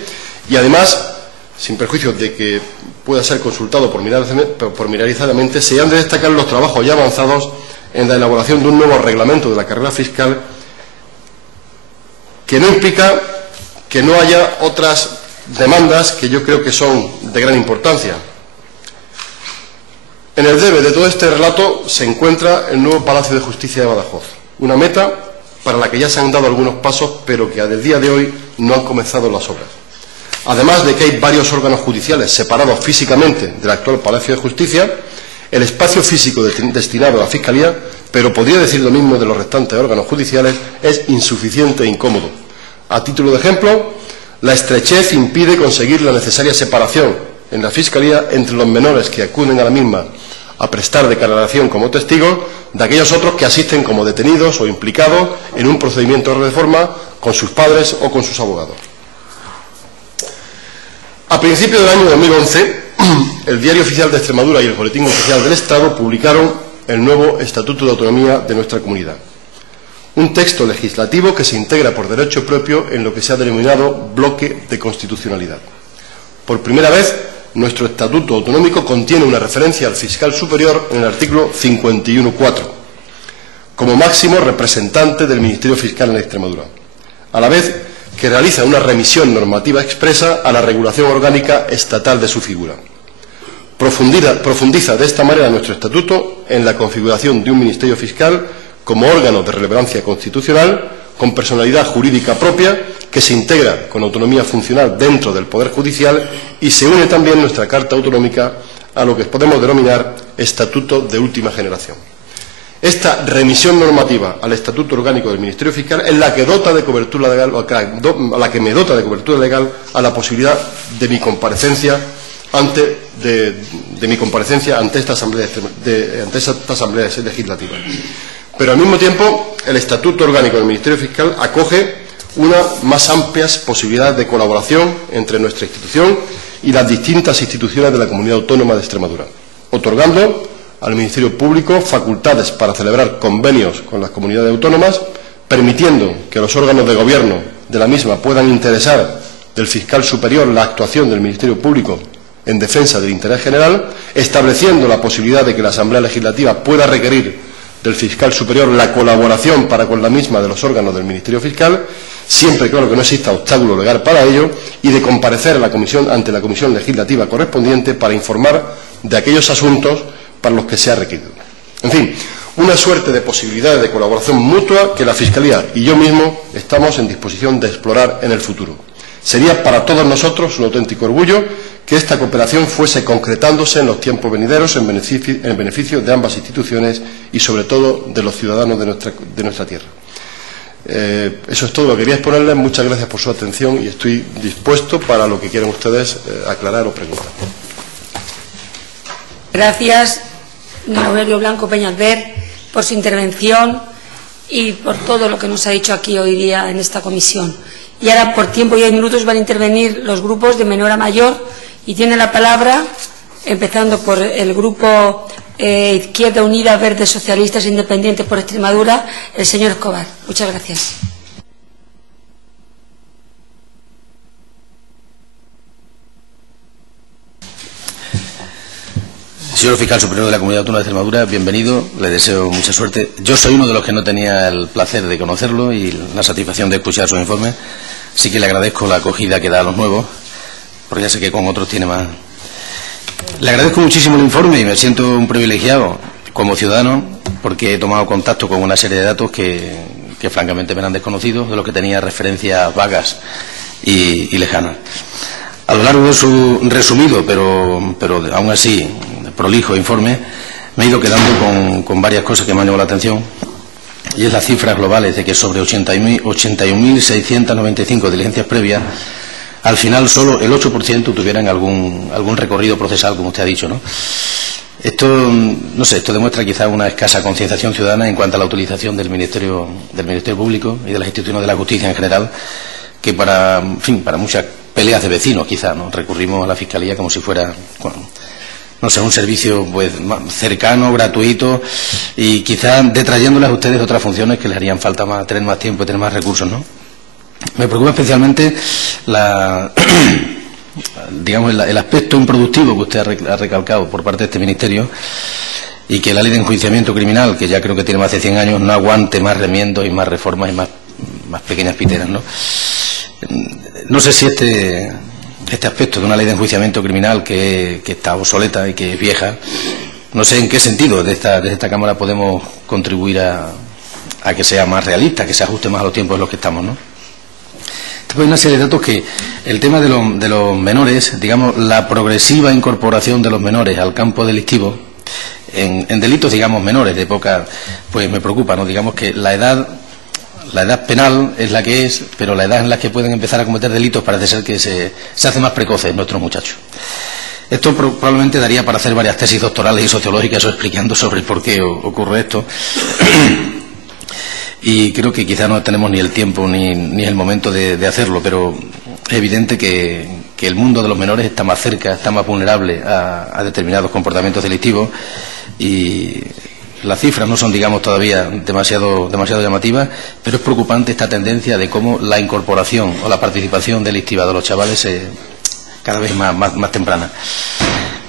y además, sin perjuicio de que pueda ser consultado pormenorizadamente, se han de destacar los trabajos ya avanzados en la elaboración de un nuevo reglamento de la carrera fiscal que no implica que no haya otras demandas que yo creo que son de gran importancia. En el debe de todo este relato se encuentra el nuevo Palacio de Justicia de Badajoz, una meta para la que ya se han dado algunos pasos, pero que a día de hoy no han comenzado las obras. Además de que hay varios órganos judiciales separados físicamente del actual Palacio de Justicia, el espacio físico destinado a la Fiscalía, pero podría decir lo mismo de los restantes órganos judiciales, es insuficiente e incómodo. A título de ejemplo, la estrechez impide conseguir la necesaria separación en la Fiscalía entre los menores que acuden a la misma a prestar declaración como testigos de aquellos otros que asisten como detenidos o implicados en un procedimiento de reforma con sus padres o con sus abogados. A principios del año 2011, el Diario Oficial de Extremadura y el Boletín Oficial del Estado publicaron el nuevo Estatuto de Autonomía de nuestra comunidad. Un texto legislativo que se integra por derecho propio en lo que se ha denominado bloque de constitucionalidad. Por primera vez, nuestro Estatuto Autonómico contiene una referencia al fiscal superior en el artículo 51.4, como máximo representante del Ministerio Fiscal en Extremadura, a la vez que realiza una remisión normativa expresa a la regulación orgánica estatal de su figura. Profundiza de esta manera nuestro Estatuto en la configuración de un Ministerio Fiscal como órgano de relevancia constitucional, con personalidad jurídica propia, que se integra con autonomía funcional dentro del Poder Judicial y se une también nuestra Carta Autonómica a lo que podemos denominar Estatuto de última generación. Esta remisión normativa al Estatuto Orgánico del Ministerio Fiscal es la que dota de cobertura legal, a la que me dota de cobertura legal a la posibilidad de mi comparecencia ante esta Asamblea Legislativa. Pero al mismo tiempo, el Estatuto Orgánico del Ministerio Fiscal acoge unas más amplias posibilidades de colaboración entre nuestra institución y las distintas instituciones de la Comunidad Autónoma de Extremadura, otorgando al Ministerio Público facultades para celebrar convenios con las comunidades autónomas, permitiendo que los órganos de gobierno de la misma puedan interesar del fiscal superior la actuación del Ministerio Público en defensa del interés general, estableciendo la posibilidad de que la Asamblea Legislativa pueda requerir del fiscal superior la colaboración para con la misma de los órganos del Ministerio Fiscal, siempre claro que no exista obstáculo legal para ello, y de comparecer ante la Comisión Legislativa correspondiente para informar de aquellos asuntos para los que se ha requerido. En fin, una suerte de posibilidades de colaboración mutua que la Fiscalía y yo mismo estamos en disposición de explorar en el futuro. Sería para todos nosotros un auténtico orgullo que esta cooperación fuese concretándose en los tiempos venideros en beneficio de ambas instituciones y sobre todo de los ciudadanos de nuestra tierra. Eso es todo lo que quería exponerles. Muchas gracias por su atención y estoy dispuesto para lo que quieran ustedes aclarar o preguntar. Gracias, don Aurelio Blanco Peñalver, por su intervención y por todo lo que nos ha dicho aquí hoy día en esta comisión. Y ahora, por tiempo y 10 minutos, van a intervenir los grupos de menor a mayor y tiene la palabra, empezando por el grupo Izquierda Unida, Verdes Socialistas e Independientes por Extremadura, el señor Escobar. Muchas gracias. Señor Fiscal Superior de la Comunidad Autónoma de Extremadura, bienvenido, le deseo mucha suerte. Yo soy uno de los que no tenía el placer de conocerlo y la satisfacción de escuchar su informe. Sí que le agradezco la acogida que da a los nuevos, porque ya sé que con otros tiene más. Le agradezco muchísimo el informe y me siento un privilegiado como ciudadano porque he tomado contacto con una serie de datos que francamente me eran desconocidos, de los que tenía referencias vagas y lejanas. A lo largo de su resumido, pero aún así prolijo informe, me he ido quedando con varias cosas que me han llamado la atención, y es las cifras globales de que sobre 81.695 diligencias previas, al final solo el 8% tuvieran algún recorrido procesal, como usted ha dicho, ¿no? Esto, no sé, esto demuestra quizá una escasa concienciación ciudadana en cuanto a la utilización del Ministerio Público y de las instituciones de la justicia en general, que para muchas peleas de vecinos quizá, ¿no? Recurrimos a la Fiscalía como si fuera, no sé, un servicio pues cercano, gratuito, y quizá detrayéndoles a ustedes otras funciones que les harían falta tener más tiempo y tener más recursos, ¿no? Me preocupa especialmente digamos, el aspecto improductivo que usted ha recalcado por parte de este Ministerio, y que la ley de enjuiciamiento criminal, que ya creo que tiene más de 100 años, no aguante más remiendos y más reformas y más pequeñas piteras, ¿no? No sé si este aspecto de una ley de enjuiciamiento criminal que está obsoleta y que es vieja, no sé en qué sentido desde esta Cámara podemos contribuir a que sea más realista, que se ajuste más a los tiempos en los que estamos, ¿no? Hay una serie de datos que el tema de los menores, digamos, la progresiva incorporación de los menores al campo delictivo, en delitos, digamos, menores, de poca, pues me preocupa, ¿no? Digamos que la edad penal es la que es, pero la edad en la que pueden empezar a cometer delitos parece ser que se hace más precoces nuestros muchachos. Esto probablemente daría para hacer varias tesis doctorales y sociológicas explicando sobre por qué ocurre esto. Y creo que quizá no tenemos ni el tiempo ni el momento de hacerlo, pero es evidente que el mundo de los menores está más cerca, está más vulnerable a determinados comportamientos delictivos, y las cifras no son, digamos, todavía demasiado llamativas, pero es preocupante esta tendencia de cómo la incorporación o la participación delictiva de los chavales es cada vez más temprana.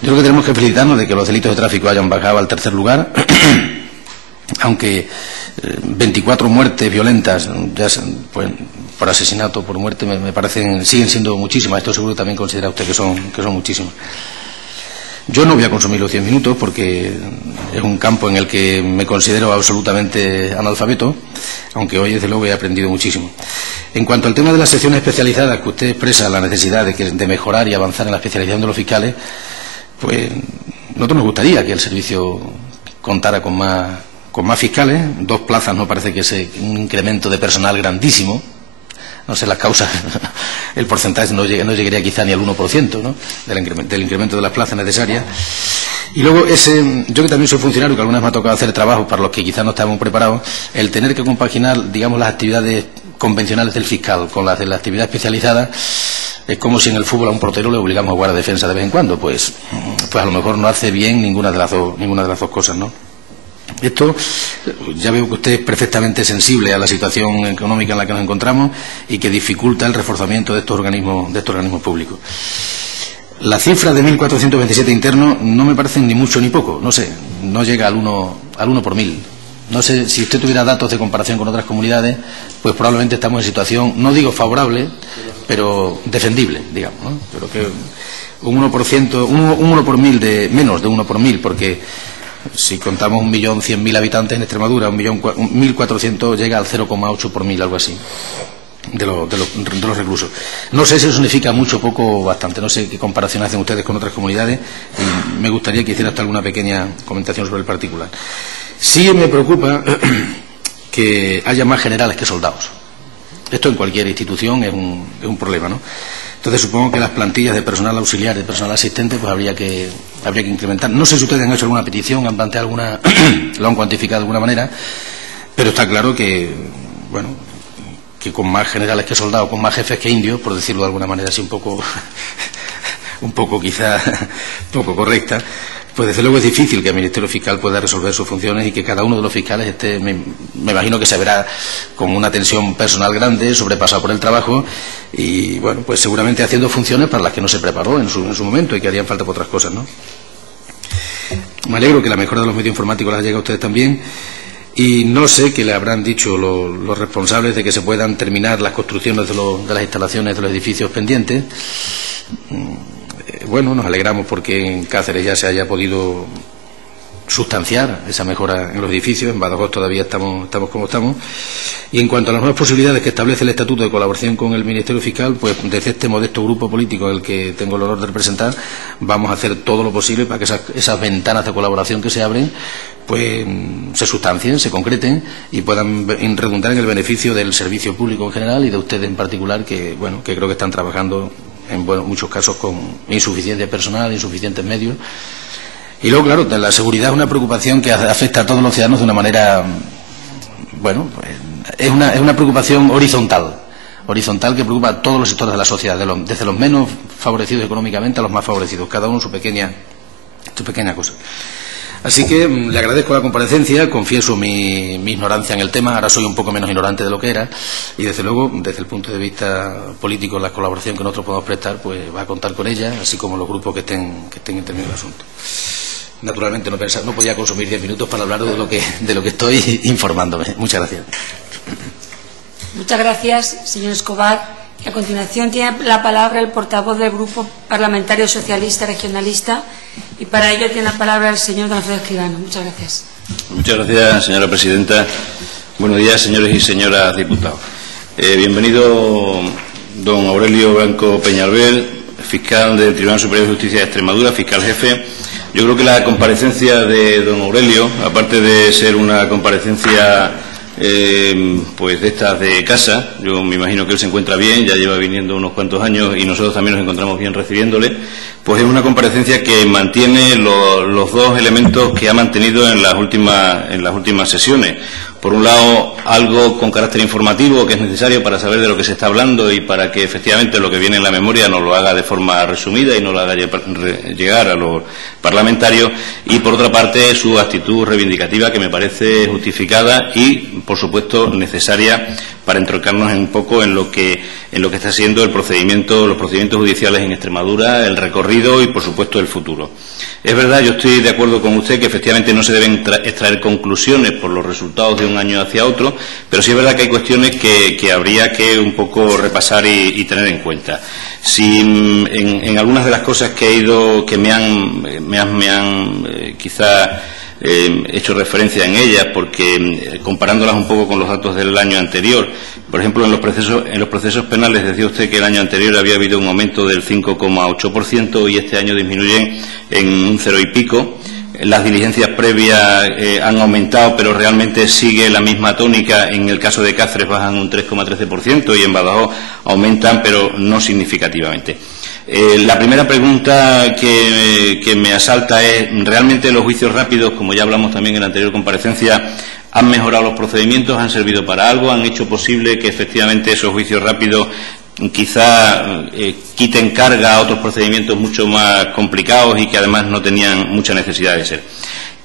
Yo creo que tenemos que felicitarnos de que los delitos de tráfico hayan bajado al tercer lugar, aunque 24 muertes violentas ya, pues, por asesinato, por muerte, me parecen, siguen siendo muchísimas. Esto seguro también considera usted que son muchísimas. Yo no voy a consumir los 10 minutos porque es un campo en el que me considero absolutamente analfabeto, aunque hoy desde luego he aprendido muchísimo. En cuanto al tema de las secciones especializadas, que usted expresa la necesidad de mejorar y avanzar en la especialización de los fiscales, pues nosotros nos gustaría que el servicio contara con más fiscales. 2 plazas no parece que sea un incremento de personal grandísimo. No sé las causas, el porcentaje no llegaría quizá ni al 1%, ¿no? del incremento de las plazas necesarias. Y luego yo que también soy funcionario, que algunas me ha tocado hacer trabajos para los que quizás no estábamos preparados, el tener que compaginar, digamos, las actividades convencionales del fiscal con las de la actividad especializada, es como si en el fútbol a un portero le obligamos a jugar a defensa de vez en cuando, pues a lo mejor no hace bien ninguna de las dos cosas, ¿no? Esto, ya veo que usted es perfectamente sensible a la situación económica en la que nos encontramos y que dificulta el reforzamiento de estos organismos públicos. Las cifras de 1.427 internos no me parecen ni mucho ni poco, no sé, no llega al 1 por 1.000. No sé, si usted tuviera datos de comparación con otras comunidades, pues probablemente estamos en situación, no digo favorable, pero defendible, digamos, ¿no? Pero que un 1%, un 1 por 1.000 menos de 1 por 1.000, porque si contamos 1.100.000 habitantes en Extremadura, 1.400.000 llega al 0,8 por 1.000, algo así, de los reclusos. No sé si eso significa mucho, poco o bastante. No sé qué comparación hacen ustedes con otras comunidades, y me gustaría que hiciera hasta alguna pequeña comentación sobre el particular. Sí me preocupa que haya más generales que soldados. Esto en cualquier institución es un problema, ¿no? Entonces supongo que las plantillas de personal auxiliar, de personal asistente, pues habría que incrementar. No sé si ustedes han hecho alguna petición, han planteado alguna, lo han cuantificado de alguna manera, pero está claro que, bueno, que con más generales que soldados, con más jefes que indios, por decirlo de alguna manera así un poco quizá poco correcta, pues desde luego es difícil que el Ministerio Fiscal pueda resolver sus funciones y que cada uno de los fiscales esté, me imagino que se verá con una tensión personal grande, sobrepasado por el trabajo y, bueno, pues seguramente haciendo funciones para las que no se preparó en su momento y que harían falta por otras cosas, ¿no? Me alegro que la mejora de los medios informáticos les llegue a ustedes también. Y no sé qué le habrán dicho los responsables de que se puedan terminar las construcciones de las instalaciones de los edificios pendientes. Bueno, nos alegramos porque en Cáceres ya se haya podido sustanciar esa mejora en los edificios. En Badajoz todavía estamos como estamos. Y en cuanto a las nuevas posibilidades que establece el Estatuto de colaboración con el Ministerio Fiscal, pues desde este modesto grupo político el que tengo el honor de representar, vamos a hacer todo lo posible para que esas ventanas de colaboración que se abren pues se sustancien, se concreten y puedan redundar en el beneficio del servicio público en general y de ustedes en particular, que creo que están trabajando en muchos casos con insuficiencia personal, insuficientes medios. Y luego, claro, la seguridad es una preocupación que afecta a todos los ciudadanos de una manera, es una preocupación horizontal que preocupa a todos los sectores de la sociedad, desde los menos favorecidos económicamente a los más favorecidos, cada uno su pequeña cosa. Así que le agradezco la comparecencia, confieso mi ignorancia en el tema, ahora soy un poco menos ignorante de lo que era, y desde luego, desde el punto de vista político, la colaboración que nosotros podemos prestar, pues va a contar con ella, así como los grupos que estén interviniendo en el asunto. Naturalmente no podía consumir 10 minutos para hablar de lo que estoy informándome. Muchas gracias. Muchas gracias, señor Escobar. Y a continuación tiene la palabra el portavoz del Grupo Parlamentario Socialista Regionalista y para ello tiene la palabra el señor don Alfredo Escribano. Muchas gracias. Muchas gracias, señora presidenta. Buenos días, señores y señoras diputados. Bienvenido don Aurelio Blanco Peñalver, fiscal del Tribunal Superior de Justicia de Extremadura, fiscal jefe. Yo creo que la comparecencia de don Aurelio, aparte de ser una comparecencia pues de estas de casa, yo me imagino que él se encuentra bien, ya lleva viniendo unos cuantos años y nosotros también nos encontramos bien recibiéndole, pues es una comparecencia que mantiene los dos elementos que ha mantenido en las últimas sesiones. Por un lado, algo con carácter informativo que es necesario para saber de lo que se está hablando y para que efectivamente lo que viene en la memoria nos lo haga de forma resumida y no lo haga llegar a los parlamentarios. Y por otra parte, su actitud reivindicativa que me parece justificada y, por supuesto, necesaria para entroncarnos un poco en lo que está siendo los procedimientos judiciales en Extremadura, el recorrido y, por supuesto, el futuro. Es verdad, yo estoy de acuerdo con usted que efectivamente no se deben extraer conclusiones por los resultados de un año hacia otro, pero sí es verdad que hay cuestiones que habría que un poco repasar y tener en cuenta. Si en algunas de las cosas que me han quizá hecho referencia en ellas, porque comparándolas un poco con los datos del año anterior, por ejemplo, en los procesos penales decía usted que el año anterior había habido un aumento del 5,8% y este año disminuyen en un 0 y pico. Las diligencias previas han aumentado, pero realmente sigue la misma tónica. En el caso de Cáceres bajan un 3,13% y en Badajoz aumentan, pero no significativamente. La primera pregunta que me asalta es, ¿realmente los juicios rápidos, como ya hablamos también en la anterior comparecencia, han mejorado los procedimientos, han servido para algo, han hecho posible que efectivamente esos juicios rápidos quizá quiten carga a otros procedimientos mucho más complicados y que además no tenían mucha necesidad de ser?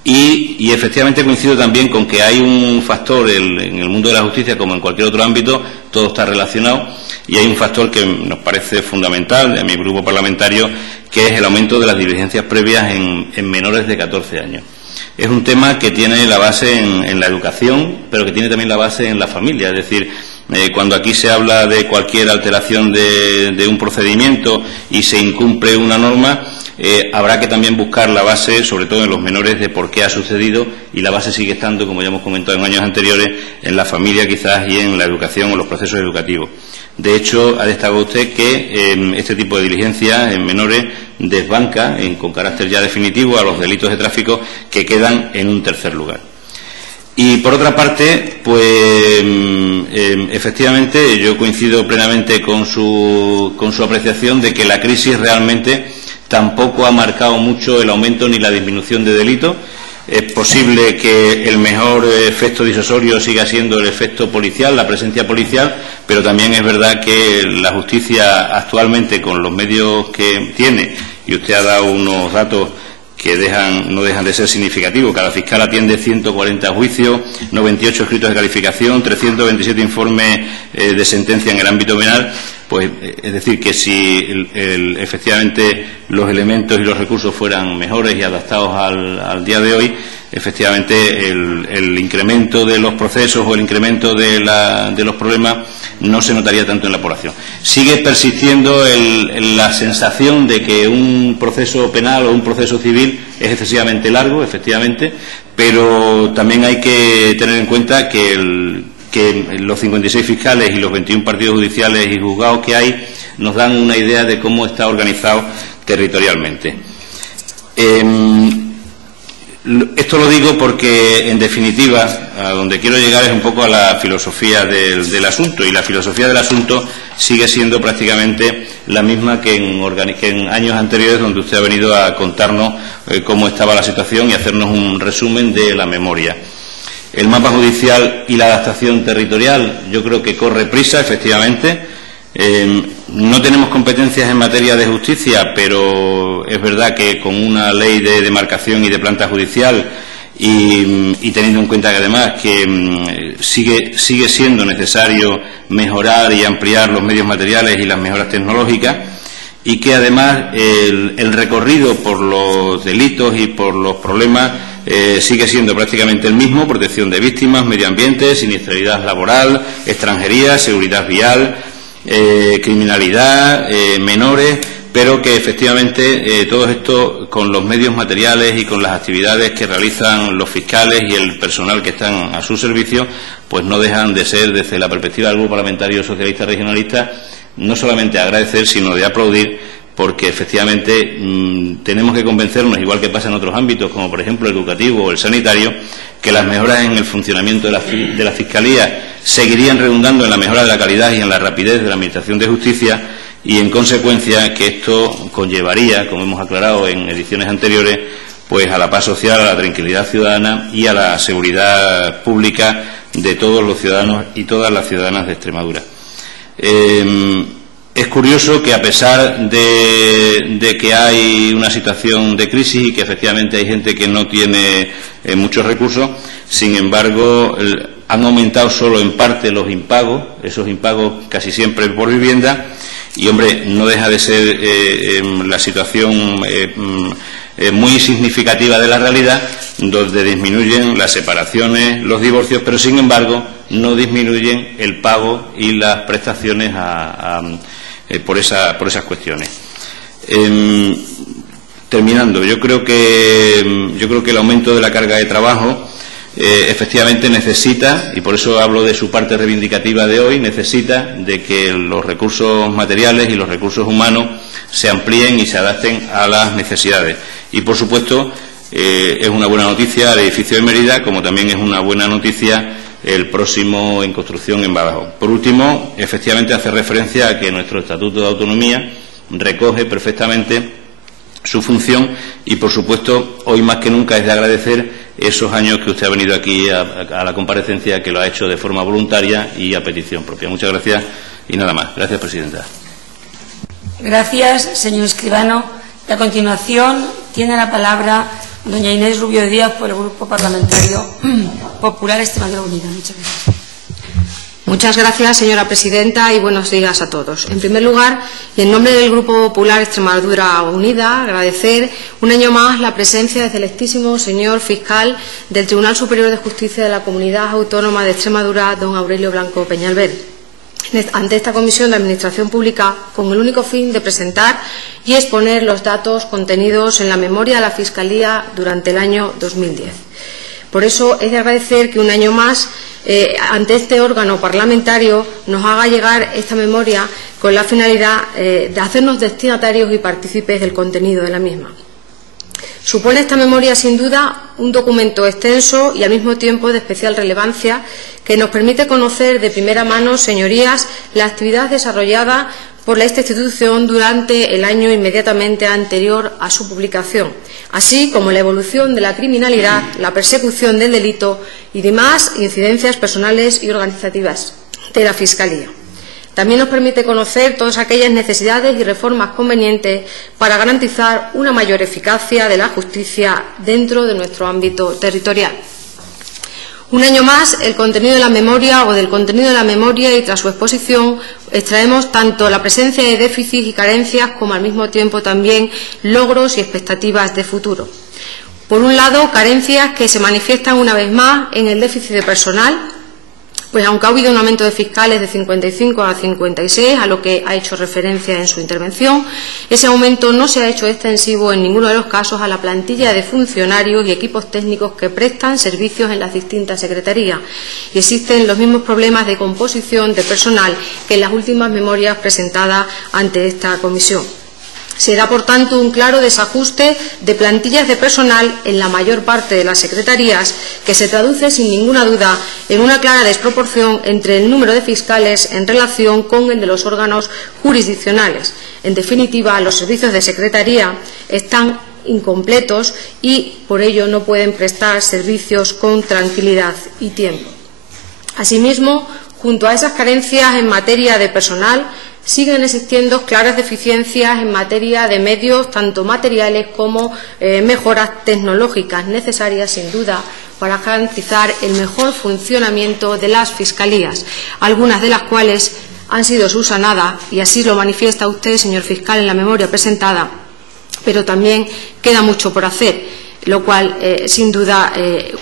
Y efectivamente coincido también con que hay un factor en el mundo de la justicia, como en cualquier otro ámbito, todo está relacionado, y hay un factor que nos parece fundamental, a mi grupo parlamentario, que es el aumento de las diligencias previas en menores de 14 años. Es un tema que tiene la base en la educación, pero que tiene también la base en la familia. Es decir, cuando aquí se habla de cualquier alteración de un procedimiento y se incumple una norma, habrá que también buscar la base, sobre todo en los menores, de por qué ha sucedido, y la base sigue estando, como ya hemos comentado en años anteriores, en la familia quizás y en la educación o los procesos educativos. De hecho, ha destacado usted que este tipo de diligencias en menores desbanca, con carácter ya definitivo, a los delitos de tráfico que quedan en un tercer lugar. Y por otra parte, pues efectivamente yo coincido plenamente con su apreciación de que la crisis realmente tampoco ha marcado mucho el aumento ni la disminución de delitos. Es posible que el mejor efecto disuasorio siga siendo el efecto policial, la presencia policial, pero también es verdad que la justicia actualmente, con los medios que tiene, y usted ha dado unos datos que no dejan de ser significativos. Cada fiscal atiende 140 juicios, 98 escritos de calificación, 327 informes de sentencia en el ámbito penal. pues es decir, que si efectivamente los elementos y los recursos fueran mejores y adaptados al día de hoy, efectivamente el incremento de los procesos o el incremento de los problemas no se notaría tanto en la población. Sigue persistiendo la sensación de que un proceso penal o un proceso civil es excesivamente largo, efectivamente, pero también hay que tener en cuenta que los 56 fiscales y los 21 partidos judiciales y juzgados que hay nos dan una idea de cómo está organizado territorialmente. Esto lo digo porque, en definitiva, a donde quiero llegar es un poco a la filosofía del asunto, y la filosofía del asunto sigue siendo prácticamente la misma que en años anteriores, donde usted ha venido a contarnos cómo estaba la situación y hacernos un resumen de la memoria. El mapa judicial y la adaptación territorial, yo creo que corre prisa, efectivamente. No tenemos competencias en materia de justicia, pero es verdad que con una ley de demarcación y de planta judicial y teniendo en cuenta que además que sigue siendo necesario mejorar y ampliar los medios materiales y las mejoras tecnológicas, y que además el recorrido por los delitos y por los problemas sigue siendo prácticamente el mismo: protección de víctimas, medio ambiente, siniestralidad laboral, extranjería, seguridad vial, criminalidad, menores, pero que efectivamente todo esto, con los medios materiales y con las actividades que realizan los fiscales y el personal que están a su servicio, pues no dejan de ser, desde la perspectiva del Grupo Parlamentario Socialista Regionalista, no solamente agradecer, sino de aplaudir, porque efectivamente tenemos que convencernos, igual que pasa en otros ámbitos, como por ejemplo el educativo o el sanitario, que las mejoras en el funcionamiento de la Fiscalía seguirían redundando en la mejora de la calidad y en la rapidez de la Administración de Justicia, y en consecuencia que esto conllevaría, como hemos aclarado en ediciones anteriores, pues a la paz social, a la tranquilidad ciudadana y a la seguridad pública de todos los ciudadanos y todas las ciudadanas de Extremadura. Es curioso que, a pesar de que hay una situación de crisis y que efectivamente hay gente que no tiene muchos recursos, sin embargo han aumentado solo en parte los impagos, esos impagos casi siempre por vivienda, y hombre, no deja de ser la situación muy significativa de la realidad, donde disminuyen las separaciones, los divorcios, pero sin embargo no disminuyen el pago y las prestaciones por esas cuestiones. Terminando, yo creo que el aumento de la carga de trabajo efectivamente necesita, y por eso hablo de su parte reivindicativa de hoy, necesita de que los recursos materiales y los recursos humanos se amplíen y se adapten a las necesidades. Y por supuesto es una buena noticia el edificio de Mérida, como también es una buena noticia el próximo en construcción en Badajoz. Por último, efectivamente hace referencia a que nuestro Estatuto de Autonomía recoge perfectamente su función, y por supuesto hoy más que nunca es de agradecer esos años que usted ha venido aquí a la comparecencia, que lo ha hecho de forma voluntaria y a petición propia. Muchas gracias y nada más. Gracias, presidenta. Gracias, señor escribano. Y a continuación tiene la palabra doña Inés Rubio Díaz, por el Grupo Parlamentario Popular Extremadura Unida. Muchas gracias. Muchas gracias, señora presidenta, y buenos días a todos. En primer lugar, y en nombre del Grupo Popular Extremadura Unida, agradecer un año más la presencia del excelentísimo señor fiscal del Tribunal Superior de Justicia de la Comunidad Autónoma de Extremadura, don Aurelio Blanco Peñalver, ante esta Comisión de Administración Pública, con el único fin de presentar y exponer los datos contenidos en la memoria de la Fiscalía durante el año 2010. Por eso es de agradecer que un año más, ante este órgano parlamentario, nos haga llegar esta memoria con la finalidad de hacernos destinatarios y partícipes del contenido de la misma. Supone esta memoria, sin duda, un documento extenso y al mismo tiempo de especial relevancia, que nos permite conocer de primera mano, señorías, la actividad desarrollada por esta institución durante el año inmediatamente anterior a su publicación, así como la evolución de la criminalidad, la persecución del delito y demás incidencias personales y organizativas de la Fiscalía. También nos permite conocer todas aquellas necesidades y reformas convenientes para garantizar una mayor eficacia de la justicia dentro de nuestro ámbito territorial. Un año más, el contenido de la memoria o del contenido de la memoria y tras su exposición extraemos tanto la presencia de déficits y carencias como al mismo tiempo también logros y expectativas de futuro. Por un lado, carencias que se manifiestan una vez más en el déficit de personal, pues aunque ha habido un aumento de fiscales de 55 a 56, a lo que ha hecho referencia en su intervención, ese aumento no se ha hecho extensivo en ninguno de los casos a la plantilla de funcionarios y equipos técnicos que prestan servicios en las distintas secretarías. Y existen los mismos problemas de composición de personal que en las últimas memorias presentadas ante esta comisión. Se da, por tanto, un claro desajuste de plantillas de personal en la mayor parte de las secretarías, que se traduce sin ninguna duda en una clara desproporción entre el número de fiscales en relación con el de los órganos jurisdiccionales. En definitiva, los servicios de secretaría están incompletos y, por ello, no pueden prestar servicios con tranquilidad y tiempo. Asimismo, junto a esas carencias en materia de personal, siguen existiendo claras deficiencias en materia de medios, tanto materiales como mejoras tecnológicas necesarias, sin duda, para garantizar el mejor funcionamiento de las fiscalías, algunas de las cuales han sido subsanadas, y así lo manifiesta usted, señor fiscal, en la memoria presentada, pero también queda mucho por hacer, lo cual, sin duda,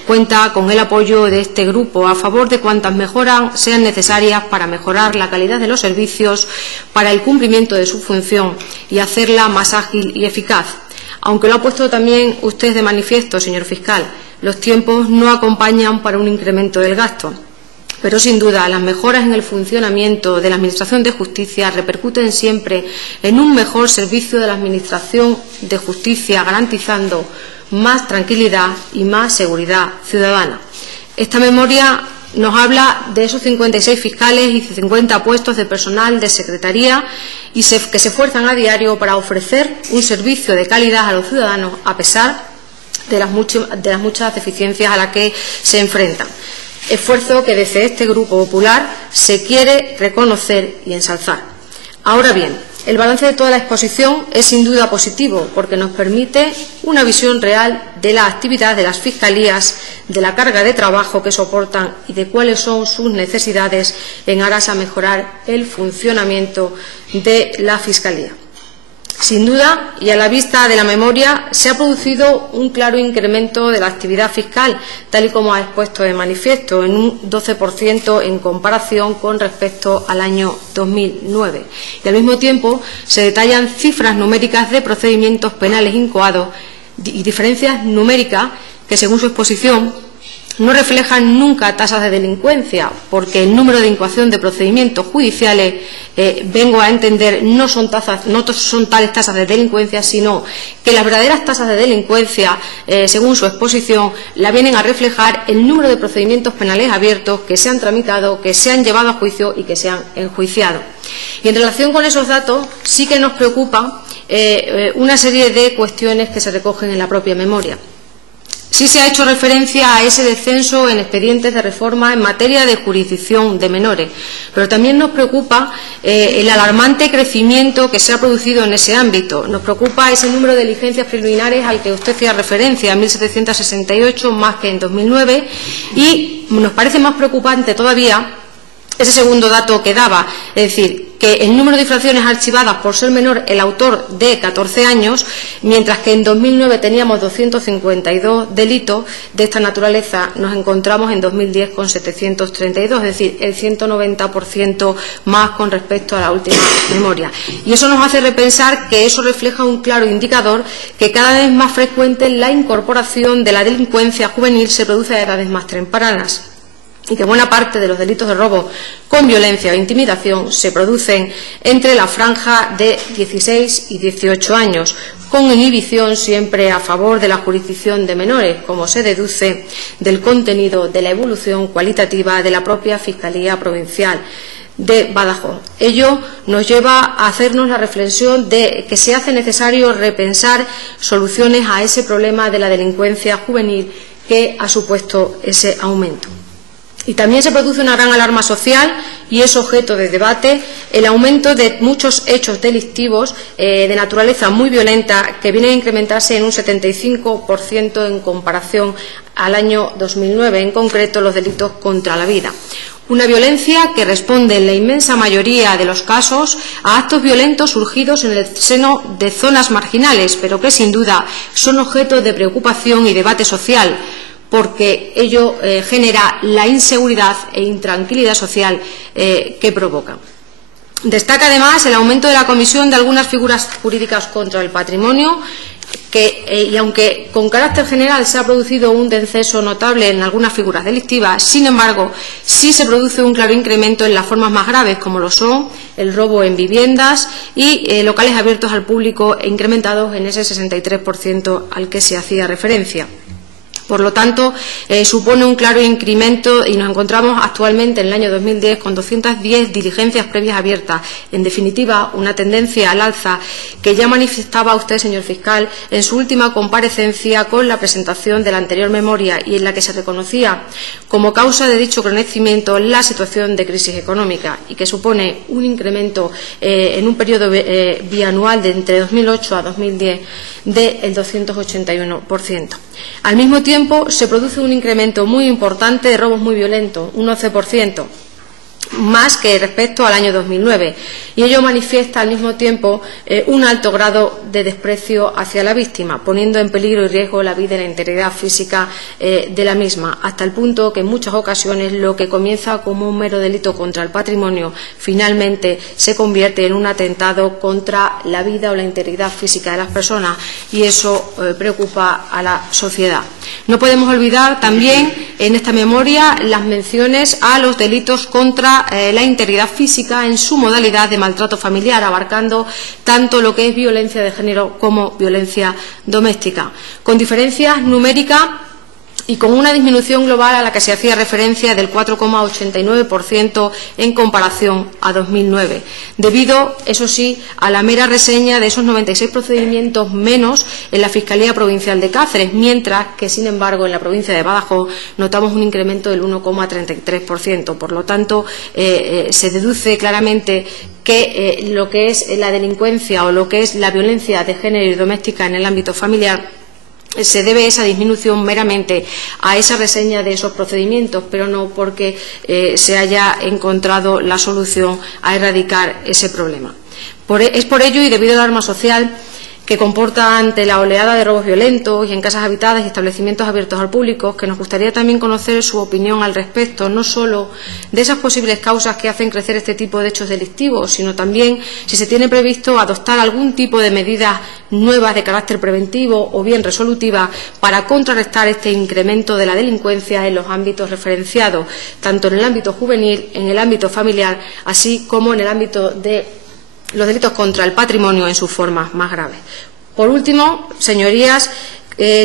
cuenta con el apoyo de este grupo a favor de cuantas mejoras sean necesarias para mejorar la calidad de los servicios, para el cumplimiento de su función y hacerla más ágil y eficaz. Aunque lo ha puesto también usted de manifiesto, señor fiscal, los tiempos no acompañan para un incremento del gasto. Pero, sin duda, las mejoras en el funcionamiento de la Administración de Justicia repercuten siempre en un mejor servicio de la Administración de Justicia, garantizando más tranquilidad y más seguridad ciudadana. Esta memoria nos habla de esos 56 fiscales y 50 puestos de personal de secretaría que se esfuerzan a diario para ofrecer un servicio de calidad a los ciudadanos a pesar de las muchas deficiencias a las que se enfrentan. Esfuerzo que desde este Grupo Popular se quiere reconocer y ensalzar. Ahora bien, el balance de toda la exposición es sin duda positivo porque nos permite una visión real de la actividad de las fiscalías, de la carga de trabajo que soportan y de cuáles son sus necesidades en aras a mejorar el funcionamiento de la fiscalía. Sin duda, y a la vista de la memoria, se ha producido un claro incremento de la actividad fiscal, tal y como ha expuesto de manifiesto, en un 12% en comparación con respecto al año 2009. Y al mismo tiempo se detallan cifras numéricas de procedimientos penales incoados y diferencias numéricas que, según su exposición, no reflejan nunca tasas de delincuencia, porque el número de incoación de procedimientos judiciales, vengo a entender, no son tales tasas de delincuencia, sino que las verdaderas tasas de delincuencia, según su exposición, la vienen a reflejar el número de procedimientos penales abiertos que se han tramitado, que se han llevado a juicio y que se han enjuiciado. Y en relación con esos datos, sí que nos preocupa una serie de cuestiones que se recogen en la propia memoria. Sí se ha hecho referencia a ese descenso en expedientes de reforma en materia de jurisdicción de menores, pero también nos preocupa el alarmante crecimiento que se ha producido en ese ámbito. Nos preocupa ese número de diligencias preliminares al que usted hacía referencia, 1.768 más que en 2009, y nos parece más preocupante todavía ese segundo dato que daba, es decir, que el número de infracciones archivadas por ser menor el autor de 14 años, mientras que en 2009 teníamos 252 delitos de esta naturaleza, nos encontramos en 2010 con 732, es decir, el 190% más con respecto a la última memoria. Y eso nos hace repensar que eso refleja un claro indicador que cada vez más frecuente la incorporación de la delincuencia juvenil se produce a edades más tempranas, y que buena parte de los delitos de robo con violencia o intimidación se producen entre la franja de 16 y 18 años, con inhibición siempre a favor de la jurisdicción de menores, como se deduce del contenido de la evolución cualitativa de la propia Fiscalía Provincial de Badajoz. Ello nos lleva a hacernos la reflexión de que se hace necesario repensar soluciones a ese problema de la delincuencia juvenil que ha supuesto ese aumento. Y también se produce una gran alarma social y es objeto de debate el aumento de muchos hechos delictivos de naturaleza muy violenta que vienen a incrementarse en un 75% en comparación al año 2009, en concreto los delitos contra la vida. Una violencia que responde en la inmensa mayoría de los casos a actos violentos surgidos en el seno de zonas marginales, pero que sin duda son objeto de preocupación y debate social, porque ello genera la inseguridad e intranquilidad social que provoca. Destaca además el aumento de la comisión de algunas figuras jurídicas contra el patrimonio, y aunque con carácter general se ha producido un descenso notable en algunas figuras delictivas, sin embargo, sí se produce un claro incremento en las formas más graves, como lo son el robo en viviendas y locales abiertos al público, incrementados en ese 63% al que se hacía referencia. Por lo tanto, supone un claro incremento y nos encontramos actualmente en el año 2010 con 210 diligencias previas abiertas. En definitiva, una tendencia al alza que ya manifestaba usted, señor fiscal, en su última comparecencia con la presentación de la anterior memoria y en la que se reconocía como causa de dicho crecimiento la situación de crisis económica y que supone un incremento en un periodo bianual de entre 2008 a 2010 del 281%. Al mismo tiempo, se produce un incremento muy importante de robos muy violentos, un 11%, más que respecto al año 2009, y ello manifiesta al mismo tiempo un alto grado de desprecio hacia la víctima, poniendo en peligro y riesgo la vida y la integridad física de la misma, hasta el punto que en muchas ocasiones lo que comienza como un mero delito contra el patrimonio finalmente se convierte en un atentado contra la vida o la integridad física de las personas, y eso preocupa a la sociedad. No podemos olvidar también en esta memoria las menciones a los delitos contra la integridad física en su modalidad de maltrato familiar, abarcando tanto lo que es violencia de género como violencia doméstica, con diferencias numéricas y con una disminución global a la que se hacía referencia del 4,89% en comparación a 2009, debido, eso sí, a la mera reseña de esos 96 procedimientos menos en la Fiscalía Provincial de Cáceres, mientras que, sin embargo, en la provincia de Badajoz notamos un incremento del 1,33%. Por lo tanto, se deduce claramente que lo que es la delincuencia o lo que es la violencia de género y doméstica en el ámbito familiar se debe esa disminución meramente a esa reseña de esos procedimientos, pero no porque se haya encontrado la solución a erradicar ese problema. Es por ello y debido al alarma social que comporta ante la oleada de robos violentos y en casas habitadas y establecimientos abiertos al público, que nos gustaría también conocer su opinión al respecto, no solo de esas posibles causas que hacen crecer este tipo de hechos delictivos, sino también si se tiene previsto adoptar algún tipo de medidas nuevas de carácter preventivo o bien resolutiva para contrarrestar este incremento de la delincuencia en los ámbitos referenciados, tanto en el ámbito juvenil, en el ámbito familiar, así como en el ámbito de los delitos contra el patrimonio en sus formas más graves. Por último, señorías,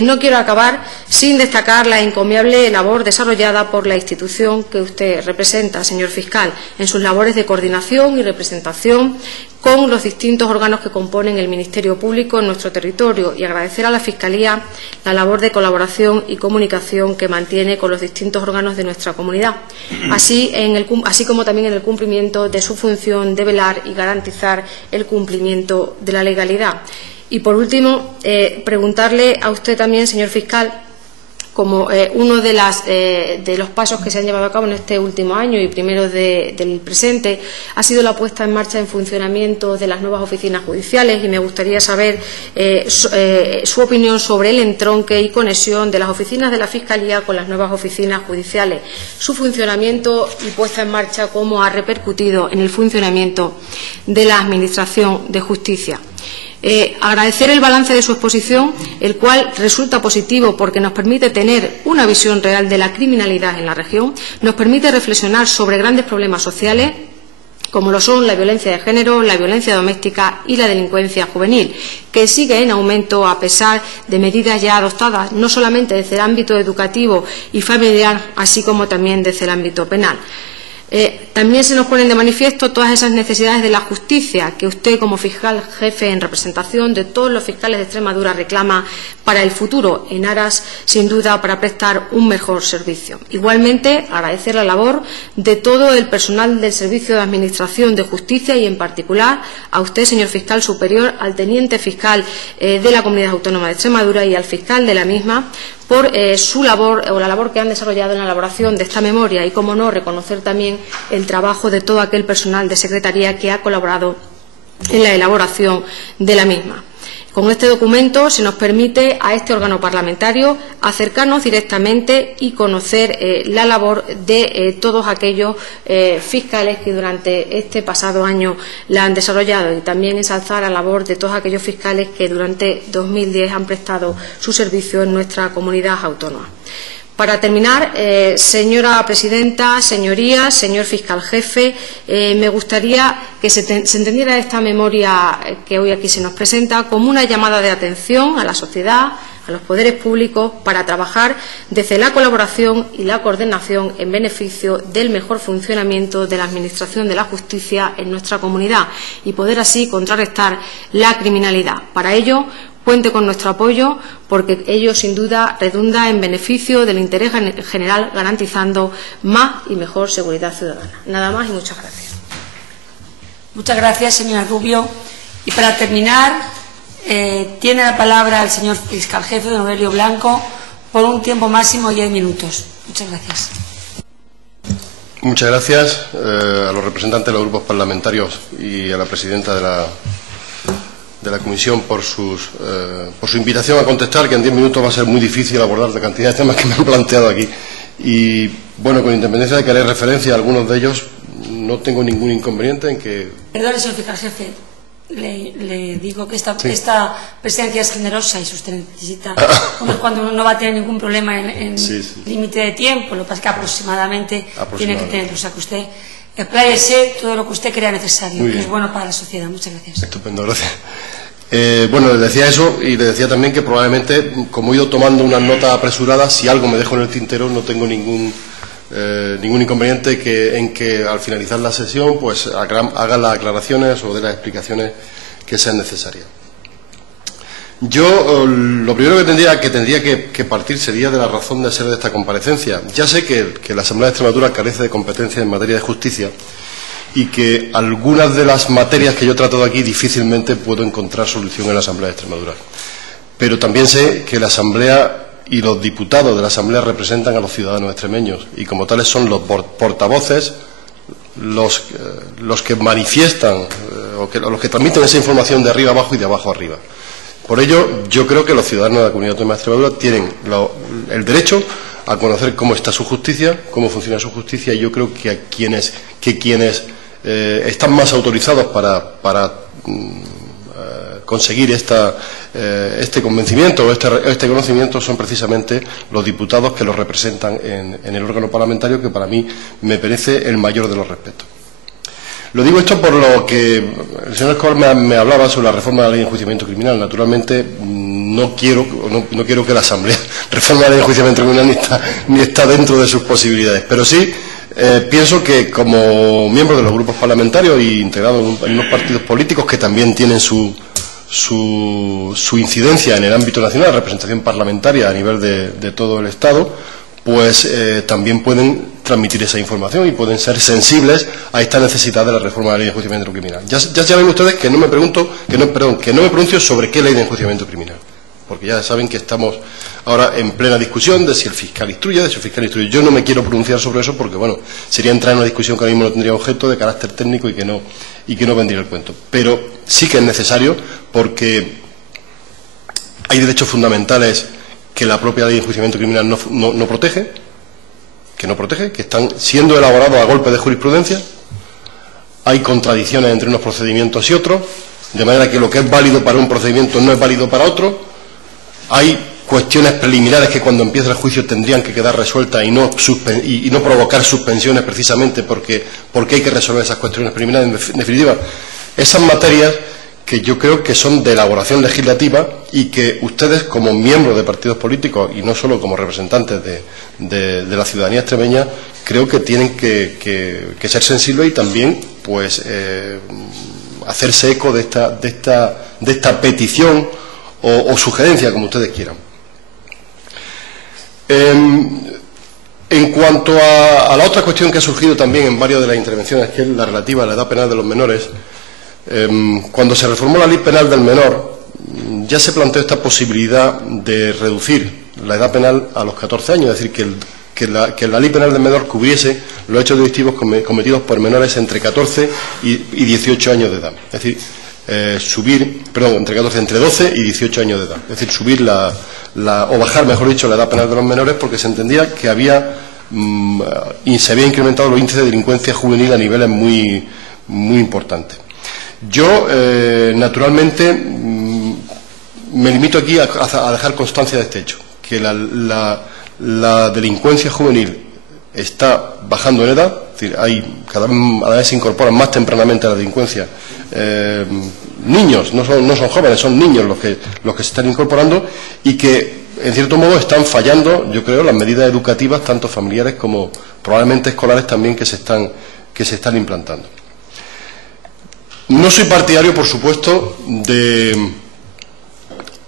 no quiero acabar sin destacar la encomiable labor desarrollada por la institución que usted representa, señor fiscal, en sus labores de coordinación y representación con los distintos órganos que componen el Ministerio Público en nuestro territorio, y agradecer a la Fiscalía la labor de colaboración y comunicación que mantiene con los distintos órganos de nuestra comunidad, así como también en el cumplimiento de su función de velar y garantizar el cumplimiento de la legalidad. Y, por último, preguntarle a usted también, señor fiscal, como uno de los pasos que se han llevado a cabo en este último año y primero del presente ha sido la puesta en marcha en funcionamiento de las nuevas oficinas judiciales, y me gustaría saber su opinión sobre el entronque y conexión de las oficinas de la Fiscalía con las nuevas oficinas judiciales, su funcionamiento y puesta en marcha, cómo ha repercutido en el funcionamiento de la Administración de Justicia. Agradecer el balance de su exposición, el cual resulta positivo porque nos permite tener una visión real de la criminalidad en la región, nos permite reflexionar sobre grandes problemas sociales como lo son la violencia de género, la violencia doméstica y la delincuencia juvenil, que sigue en aumento a pesar de medidas ya adoptadas, no solamente desde el ámbito educativo y familiar, así como también desde el ámbito penal. También se nos ponen de manifiesto todas esas necesidades de la justicia que usted, como fiscal jefe en representación de todos los fiscales de Extremadura, reclama para el futuro, en aras, sin duda, para prestar un mejor servicio. Igualmente, agradecer la labor de todo el personal del Servicio de Administración de Justicia y, en particular, a usted, señor fiscal superior, al teniente fiscal de la Comunidad Autónoma de Extremadura y al fiscal de la misma, por su labor o la labor que han desarrollado en la elaboración de esta memoria y, como no, reconocer también el trabajo de todo aquel personal de secretaría que ha colaborado en la elaboración de la misma. Con este documento se nos permite a este órgano parlamentario acercarnos directamente y conocer la labor de todos aquellos fiscales que durante este pasado año la han desarrollado, y también ensalzar la labor de todos aquellos fiscales que durante 2010 han prestado su servicio en nuestra comunidad autónoma. Para terminar, señora presidenta, señorías, señor fiscal jefe, me gustaría que se entendiera esta memoria que hoy aquí se nos presenta como una llamada de atención a la sociedad, a los poderes públicos, para trabajar desde la colaboración y la coordinación en beneficio del mejor funcionamiento de la Administración de la Justicia en nuestra comunidad y poder así contrarrestar la criminalidad. Para ello, cuente con nuestro apoyo, porque ello sin duda redunda en beneficio del interés general, garantizando más y mejor seguridad ciudadana. Nada más y muchas gracias. Muchas gracias, señora Rubio. Y para terminar, tiene la palabra el señor fiscal jefe, don Aurelio Blanco, por un tiempo máximo de 10 minutos. Muchas gracias. Muchas gracias a los representantes de los grupos parlamentarios y a la presidenta de la Comisión por su invitación a contestar, que en 10 minutos va a ser muy difícil abordar la cantidad de temas que me han planteado aquí. Y, bueno, con independencia de que haré referencia a algunos de ellos, no tengo ningún inconveniente en que... Perdone, señor fiscal jefe, le digo que esta presidencia es generosa y si usted necesita... cuando uno no va a tener ningún problema en límite de tiempo, lo que pasa es que aproximadamente tiene que tenerlo. O sea, que usted expláyese todo lo que usted crea necesario, que es bueno para la sociedad. Muchas gracias. Estupendo, gracias. Bueno, le decía eso y le decía también que probablemente, como he ido tomando unas notas apresuradas, si algo me dejo en el tintero, no tengo ningún inconveniente en que al finalizar la sesión pues haga las aclaraciones o dé las explicaciones que sean necesarias. Yo lo primero que tendría que partir sería de la razón de ser de esta comparecencia. Ya sé que la Asamblea de Extremadura carece de competencia en materia de justicia y que algunas de las materias que yo he tratado aquí difícilmente puedo encontrar solución en la Asamblea de Extremadura. Pero también sé que la Asamblea y los diputados de la Asamblea representan a los ciudadanos extremeños y como tales son los portavoces, los que manifiestan los que transmiten esa información de arriba abajo y de abajo arriba. Por ello, yo creo que los ciudadanos de la Comunidad Autónoma de Extremadura tienen el derecho a conocer cómo está su justicia, cómo funciona su justicia, y yo creo que quienes están más autorizados para conseguir este convencimiento o este conocimiento son precisamente los diputados que los representan en el órgano parlamentario, que para mí me parece el mayor de los respetos. Lo digo esto por lo que el señor Escobar me hablaba sobre la reforma de la ley de enjuiciamiento criminal. Naturalmente, no quiero que la Asamblea reforme la ley de enjuiciamiento criminal ni está dentro de sus posibilidades. Pero sí pienso que como miembro de los grupos parlamentarios y integrado en unos partidos políticos que también tienen su incidencia en el ámbito nacional, representación parlamentaria a nivel de todo el Estado, pues también pueden transmitir esa información y pueden ser sensibles a esta necesidad de la reforma de la ley de enjuiciamiento criminal. Ya saben ustedes que no me pronuncio sobre qué ley de enjuiciamiento criminal, porque ya saben que estamos ahora en plena discusión de si el fiscal instruye, de si el fiscal instruye. Yo no me quiero pronunciar sobre eso porque, bueno, sería entrar en una discusión que ahora mismo no tendría objeto, de carácter técnico y que no vendría el cuento. Pero sí que es necesario porque hay derechos fundamentales que la propia ley de enjuiciamiento criminal no protege, que están siendo elaborados a golpe de jurisprudencia. Hay contradicciones entre unos procedimientos y otros, de manera que lo que es válido para un procedimiento no es válido para otro. Hay cuestiones preliminares que cuando empieza el juicio tendrían que quedar resueltas y no provocar suspensiones precisamente porque hay que resolver esas cuestiones preliminares. En definitiva, esas materias que yo creo que son de elaboración legislativa y que ustedes, como miembros de partidos políticos y no solo como representantes de la ciudadanía extremeña, creo que tienen que ser sensibles y también pues hacerse eco de esta petición o sugerencia, como ustedes quieran. En cuanto a la otra cuestión que ha surgido también en varias de las intervenciones, que es la relativa a la edad penal de los menores, cuando se reformó la ley penal del menor, ya se planteó esta posibilidad de reducir la edad penal a los 14 años, es decir, que la ley penal del menor cubriese los hechos delictivos cometidos por menores entre 14 y 18 años de edad. Es decir, entre 12 y 18 años de edad. Es decir, subir o bajar, mejor dicho, la edad penal de los menores, porque se entendía que se había incrementado los índices de delincuencia juvenil a niveles muy, muy importantes. Yo, naturalmente, me limito aquí a dejar constancia de este hecho, que la delincuencia juvenil está bajando en edad, es decir, cada vez se incorporan más tempranamente a la delincuencia niños, no son jóvenes, son niños los que se están incorporando, y que en cierto modo están fallando, yo creo, las medidas educativas, tanto familiares como probablemente escolares también, que se están implantando. No soy partidario, por supuesto, de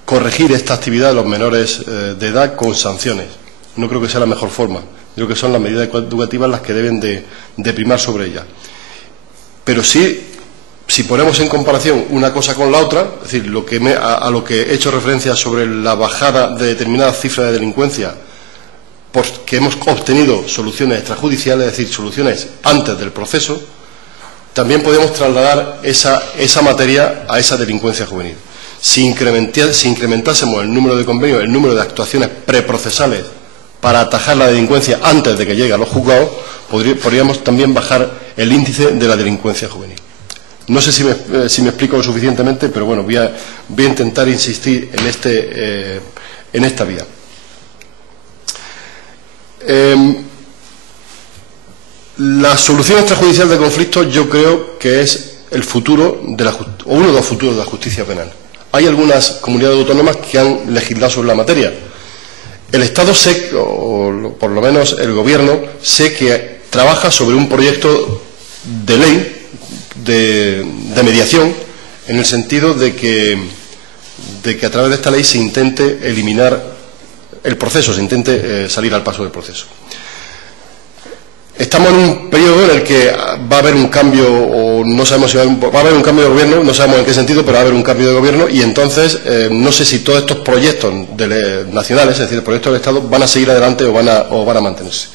corregir esta actividad de los menores de edad con sanciones. No creo que sea la mejor forma. Creo que son las medidas educativas las que deben de primar sobre ellas. Pero sí, si ponemos en comparación una cosa con la otra, es decir, a lo que he hecho referencia sobre la bajada de determinadas cifras de delincuencia, porque hemos obtenido soluciones extrajudiciales, es decir, soluciones antes del proceso, también podemos trasladar esa materia a esa delincuencia juvenil. Si incrementásemos el número de convenios, el número de actuaciones preprocesales para atajar la delincuencia antes de que llegue a los juzgados, podríamos también bajar el índice de la delincuencia juvenil. No sé si me explico lo suficientemente, pero bueno, voy a intentar insistir en esta vía. La solución extrajudicial de conflictos yo creo que es el futuro o uno de los futuros de la justicia penal. Hay algunas comunidades autónomas que han legislado sobre la materia. El Estado o por lo menos el Gobierno, sé que trabaja sobre un proyecto de ley de mediación, en el sentido de que a través de esta ley se intente eliminar el proceso, se intente salir al paso del proceso. Estamos en un periodo en el que va a haber un cambio, o no sabemos si va a haber un cambio de gobierno, no sabemos en qué sentido, pero va a haber un cambio de gobierno, y entonces no sé si todos estos proyectos nacionales, es decir, proyectos del Estado, van a seguir adelante o van a mantenerse.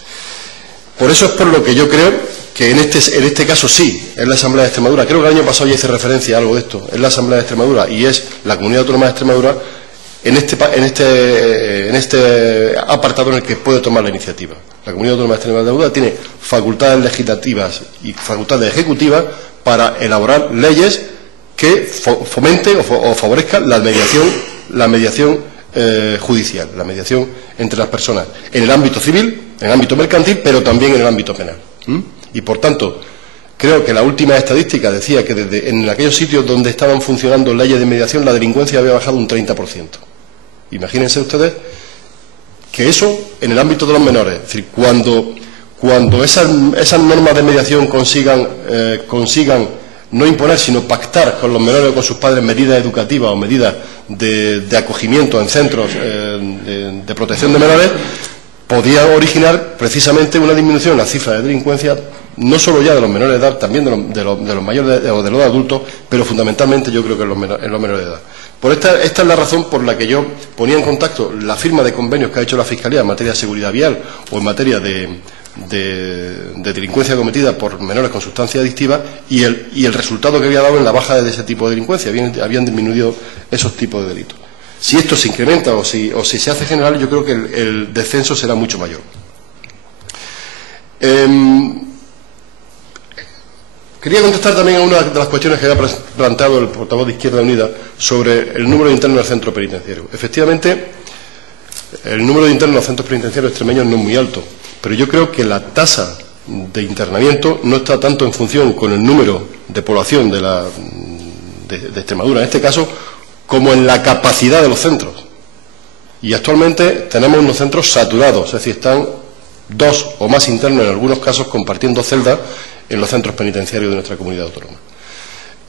Por eso es por lo que yo creo que en este caso sí, es la Asamblea de Extremadura. Creo que el año pasado ya hice referencia a algo de esto. Es la Asamblea de Extremadura y es la Comunidad Autónoma de Extremadura en este apartado en el que puede tomar la iniciativa. La Comunidad Autónoma de Extremadura tiene facultades legislativas y facultades ejecutivas para elaborar leyes que fomenten o favorezcan la mediación judicial, la mediación entre las personas, en el ámbito civil, en el ámbito mercantil, pero también en el ámbito penal. Y por tanto, creo que la última estadística decía que en aquellos sitios donde estaban funcionando leyes de mediación, la delincuencia había bajado un 30%. Imagínense ustedes que eso en el ámbito de los menores, es decir, cuando esas normas de mediación consigan no imponer, sino pactar con los menores o con sus padres medidas educativas o medidas de acogimiento en centros de protección de menores, podía originar precisamente una disminución en la cifra de delincuencia, no solo ya de los menores de edad, también de los mayores o de los adultos, pero fundamentalmente yo creo que en los menores de edad. Esta es la razón por la que yo ponía en contacto la firma de convenios que ha hecho la Fiscalía en materia de seguridad vial o en materia de delincuencia cometida por menores con sustancias adictivas y el resultado que había dado en la baja de ese tipo de delincuencia. Habían disminuido esos tipos de delitos. Si esto se incrementa o si se hace general, yo creo que el descenso será mucho mayor. Quería contestar también a una de las cuestiones que había planteado el portavoz de Izquierda Unida sobre el número de internos del centro penitenciario. Efectivamente, el número de internos en los centros penitenciarios extremeños no es muy alto, pero yo creo que la tasa de internamiento no está tanto en función con el número de población de Extremadura, en este caso, como en la capacidad de los centros. Y actualmente tenemos unos centros saturados, es decir, están 2 o más internos en algunos casos compartiendo celdas en los centros penitenciarios de nuestra comunidad autónoma.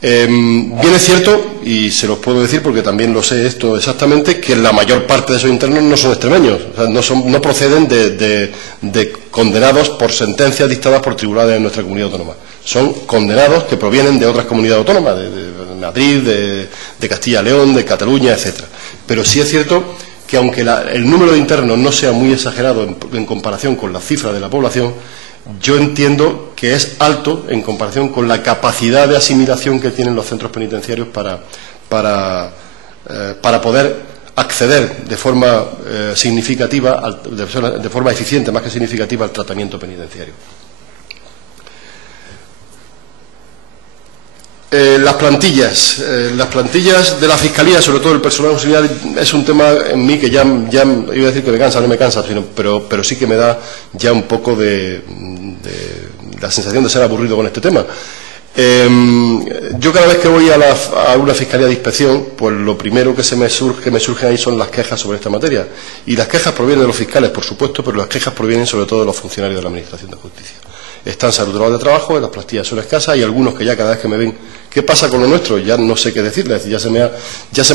Bien es cierto, y se los puedo decir porque también lo sé esto exactamente, que la mayor parte de esos internos no son extremeños, o sea, no proceden de condenados por sentencias dictadas por tribunales de nuestra comunidad autónoma. Son condenados que provienen de otras comunidades autónomas, de Madrid, de Castilla y León, de Cataluña, etcétera. Pero sí es cierto que aunque el número de internos no sea muy exagerado en comparación con la cifra de la población, yo entiendo que es alto en comparación con la capacidad de asimilación que tienen los centros penitenciarios para poder acceder de forma significativa, de forma eficiente, más que significativa, al tratamiento penitenciario. Las plantillas de la Fiscalía, sobre todo el personal auxiliar, es un tema en mí que ya iba a decir que me cansa, no me cansa, pero sí que me da ya un poco de la sensación de ser aburrido con este tema. Yo cada vez que voy a una Fiscalía de Inspección, pues lo primero que me surge ahí son las quejas sobre esta materia. Y las quejas provienen de los fiscales, por supuesto, pero las quejas provienen sobre todo de los funcionarios de la Administración de Justicia. Están saturados de trabajo, las plantillas son escasas y algunos que ya cada vez que me ven, ¿qué pasa con lo nuestro? Ya no sé qué decirles, ya se me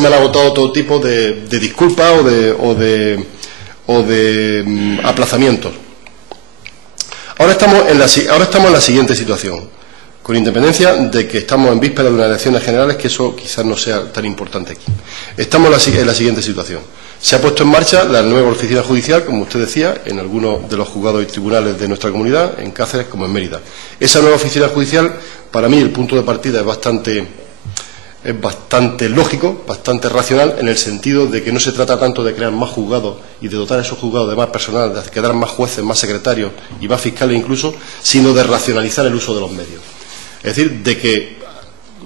han agotado todo tipo de disculpas o de aplazamientos. Ahora estamos en la siguiente situación, con independencia de que estamos en víspera de unas elecciones generales, que eso quizás no sea tan importante aquí. Estamos en la siguiente situación. Se ha puesto en marcha la nueva oficina judicial, como usted decía, en algunos de los juzgados y tribunales de nuestra comunidad, en Cáceres como en Mérida. Esa nueva oficina judicial, para mí, el punto de partida es bastante lógico, bastante racional, en el sentido de que no se trata tanto de crear más juzgados y de dotar a esos juzgados de más personal, de quedar más jueces, más secretarios y más fiscales incluso, sino de racionalizar el uso de los medios. Es decir, de que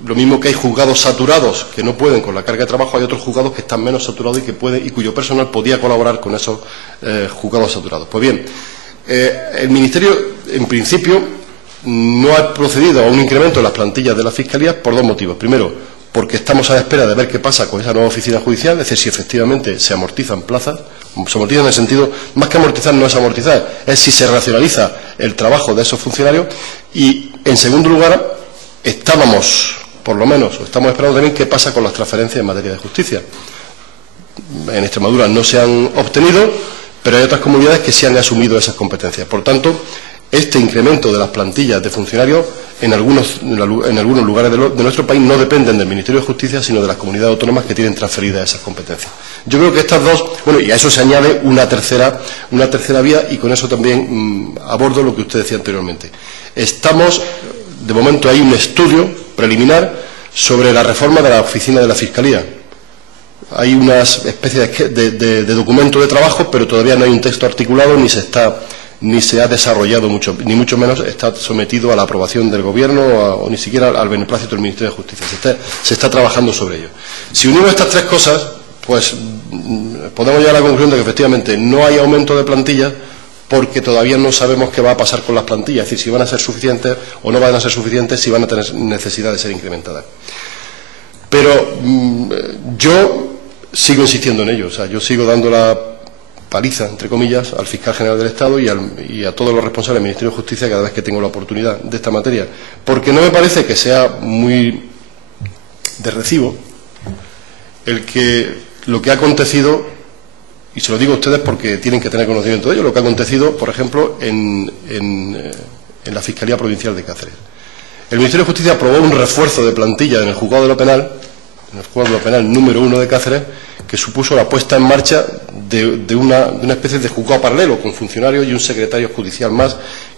lo mismo que hay juzgados saturados que no pueden con la carga de trabajo, hay otros juzgados que están menos saturados y cuyo personal podía colaborar con esos juzgados saturados. Pues bien, el Ministerio, en principio, no ha procedido a un incremento de las plantillas de las fiscalías por dos motivos. Primero, porque estamos a la espera de ver qué pasa con esa nueva oficina judicial, es decir, si efectivamente se amortizan plazas. Se amortizan en el sentido, más que amortizar no es amortizar, es si se racionaliza el trabajo de esos funcionarios. Y, en segundo lugar, estamos esperando también qué pasa con las transferencias en materia de justicia. En Extremadura no se han obtenido, pero hay otras comunidades que sí han asumido esas competencias. Por tanto, este incremento de las plantillas de funcionarios en algunos lugares de nuestro país no dependen del Ministerio de Justicia, sino de las comunidades autónomas que tienen transferidas esas competencias. Yo creo que estas dos, y a eso se añade una tercera vía, y con eso también abordo lo que usted decía anteriormente. De momento hay un estudio preliminar sobre la reforma de la oficina de la Fiscalía. Hay una especie de documento de trabajo, pero todavía no hay un texto articulado ni se ha desarrollado mucho, ni mucho menos está sometido a la aprobación del Gobierno o ni siquiera al beneplácito del Ministerio de Justicia. Se está trabajando sobre ello. Si unimos estas tres cosas, pues podemos llegar a la conclusión de que efectivamente no hay aumento de plantillas, porque todavía no sabemos qué va a pasar con las plantillas, es decir, si van a ser suficientes o no van a ser suficientes, si van a tener necesidad de ser incrementadas. Pero yo sigo insistiendo en ello, yo sigo dando la paliza, entre comillas, al fiscal general del Estado y a todos los responsables del Ministerio de Justicia cada vez que tengo la oportunidad de esta materia, porque no me parece que sea muy de recibo el que lo que ha acontecido, y se lo digo a ustedes porque tienen que tener conocimiento de ello, lo que ha acontecido, por ejemplo, en la Fiscalía Provincial de Cáceres. El Ministerio de Justicia aprobó un refuerzo de plantilla en el Juzgado de lo Penal, número 1 de Cáceres, que supuso la puesta en marcha de una especie de juzgado paralelo, con funcionarios y un secretario judicial más,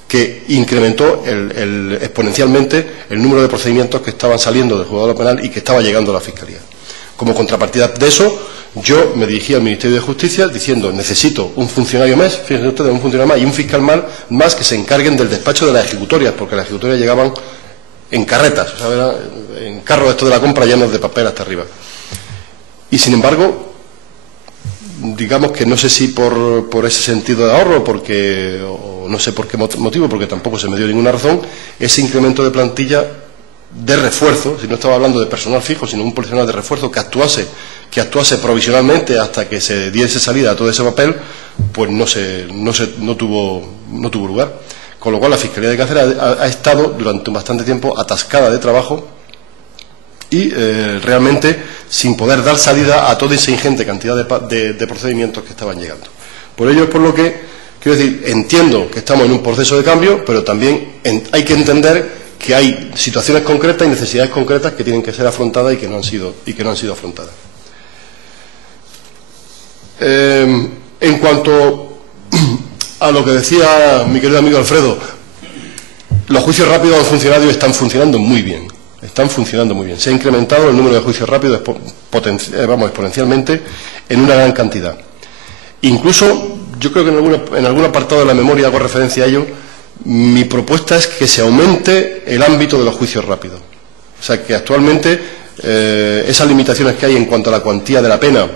que incrementó exponencialmente el número de procedimientos que estaban saliendo del Juzgado de lo Penal y que estaba llegando a la Fiscalía. Como contrapartida de eso, yo me dirigí al Ministerio de Justicia diciendo: necesito un funcionario más, fíjense ustedes, un funcionario más y un fiscal más que se encarguen del despacho de las ejecutorias, porque las ejecutorias llegaban en carretas, en carros de la compra llenos de papel hasta arriba. Y sin embargo, digamos que no sé si por ese sentido de ahorro, o no sé por qué motivo, porque tampoco se me dio ninguna razón, ese incremento de plantilla de refuerzo, si no estaba hablando de personal fijo, sino un personal de refuerzo que actuase provisionalmente hasta que se diese salida a todo ese papel, pues no tuvo lugar. Con lo cual la Fiscalía de Cáceres ha estado durante bastante tiempo atascada de trabajo y realmente sin poder dar salida a toda esa ingente cantidad de procedimientos que estaban llegando. Por ello es por lo que, quiero decir, entiendo que estamos en un proceso de cambio, pero también hay que entender que hay situaciones concretas y necesidades concretas que tienen que ser afrontadas y que no han sido afrontadas. En cuanto a lo que decía mi querido amigo Alfredo, los juicios rápidos de funcionarios están funcionando muy bien. Están funcionando muy bien. Se ha incrementado el número de juicios rápidos exponencialmente en una gran cantidad. Incluso, yo creo que en algún apartado de la memoria hago referencia a ello, mi propuesta es que se aumente el ámbito de los juicios rápidos. O sea, que actualmente esas limitaciones que hay en cuanto a la cuantía de la pena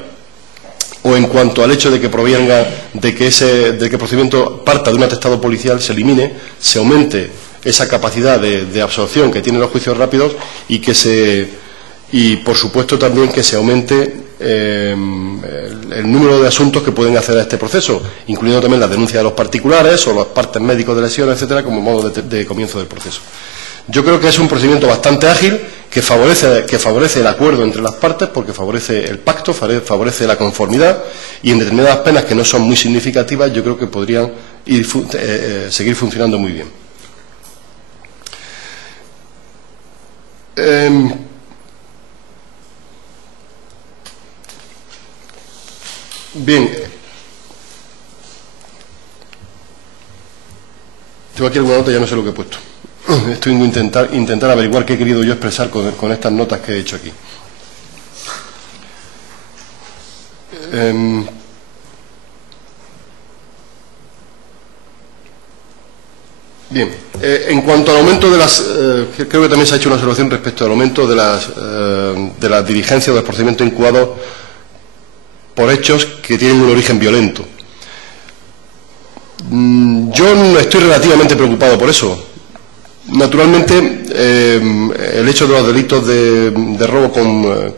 o en cuanto al hecho de que provenga de que el procedimiento parta de un atestado policial se elimine, se aumente esa capacidad de absorción que tienen los juicios rápidos y por supuesto también que se aumente el número de asuntos que pueden acceder a este proceso, incluyendo también las denuncias de los particulares o los partes médicos de lesiones, etcétera, como modo de comienzo del proceso. Yo creo que es un procedimiento bastante ágil que favorece el acuerdo entre las partes, porque favorece el pacto, favorece la conformidad, y en determinadas penas que no son muy significativas yo creo que podrían seguir funcionando muy bien. Bien, tengo aquí alguna nota, ya no sé lo que he puesto. Estoy intentar averiguar qué he querido yo expresar con estas notas que he hecho aquí. Bien, en cuanto al aumento de las... creo que también se ha hecho una observación respecto al aumento de las diligencias o de los procedimientos incubados por hechos que tienen un origen violento. Yo no estoy relativamente preocupado por eso. Naturalmente, el hecho de los delitos de robo en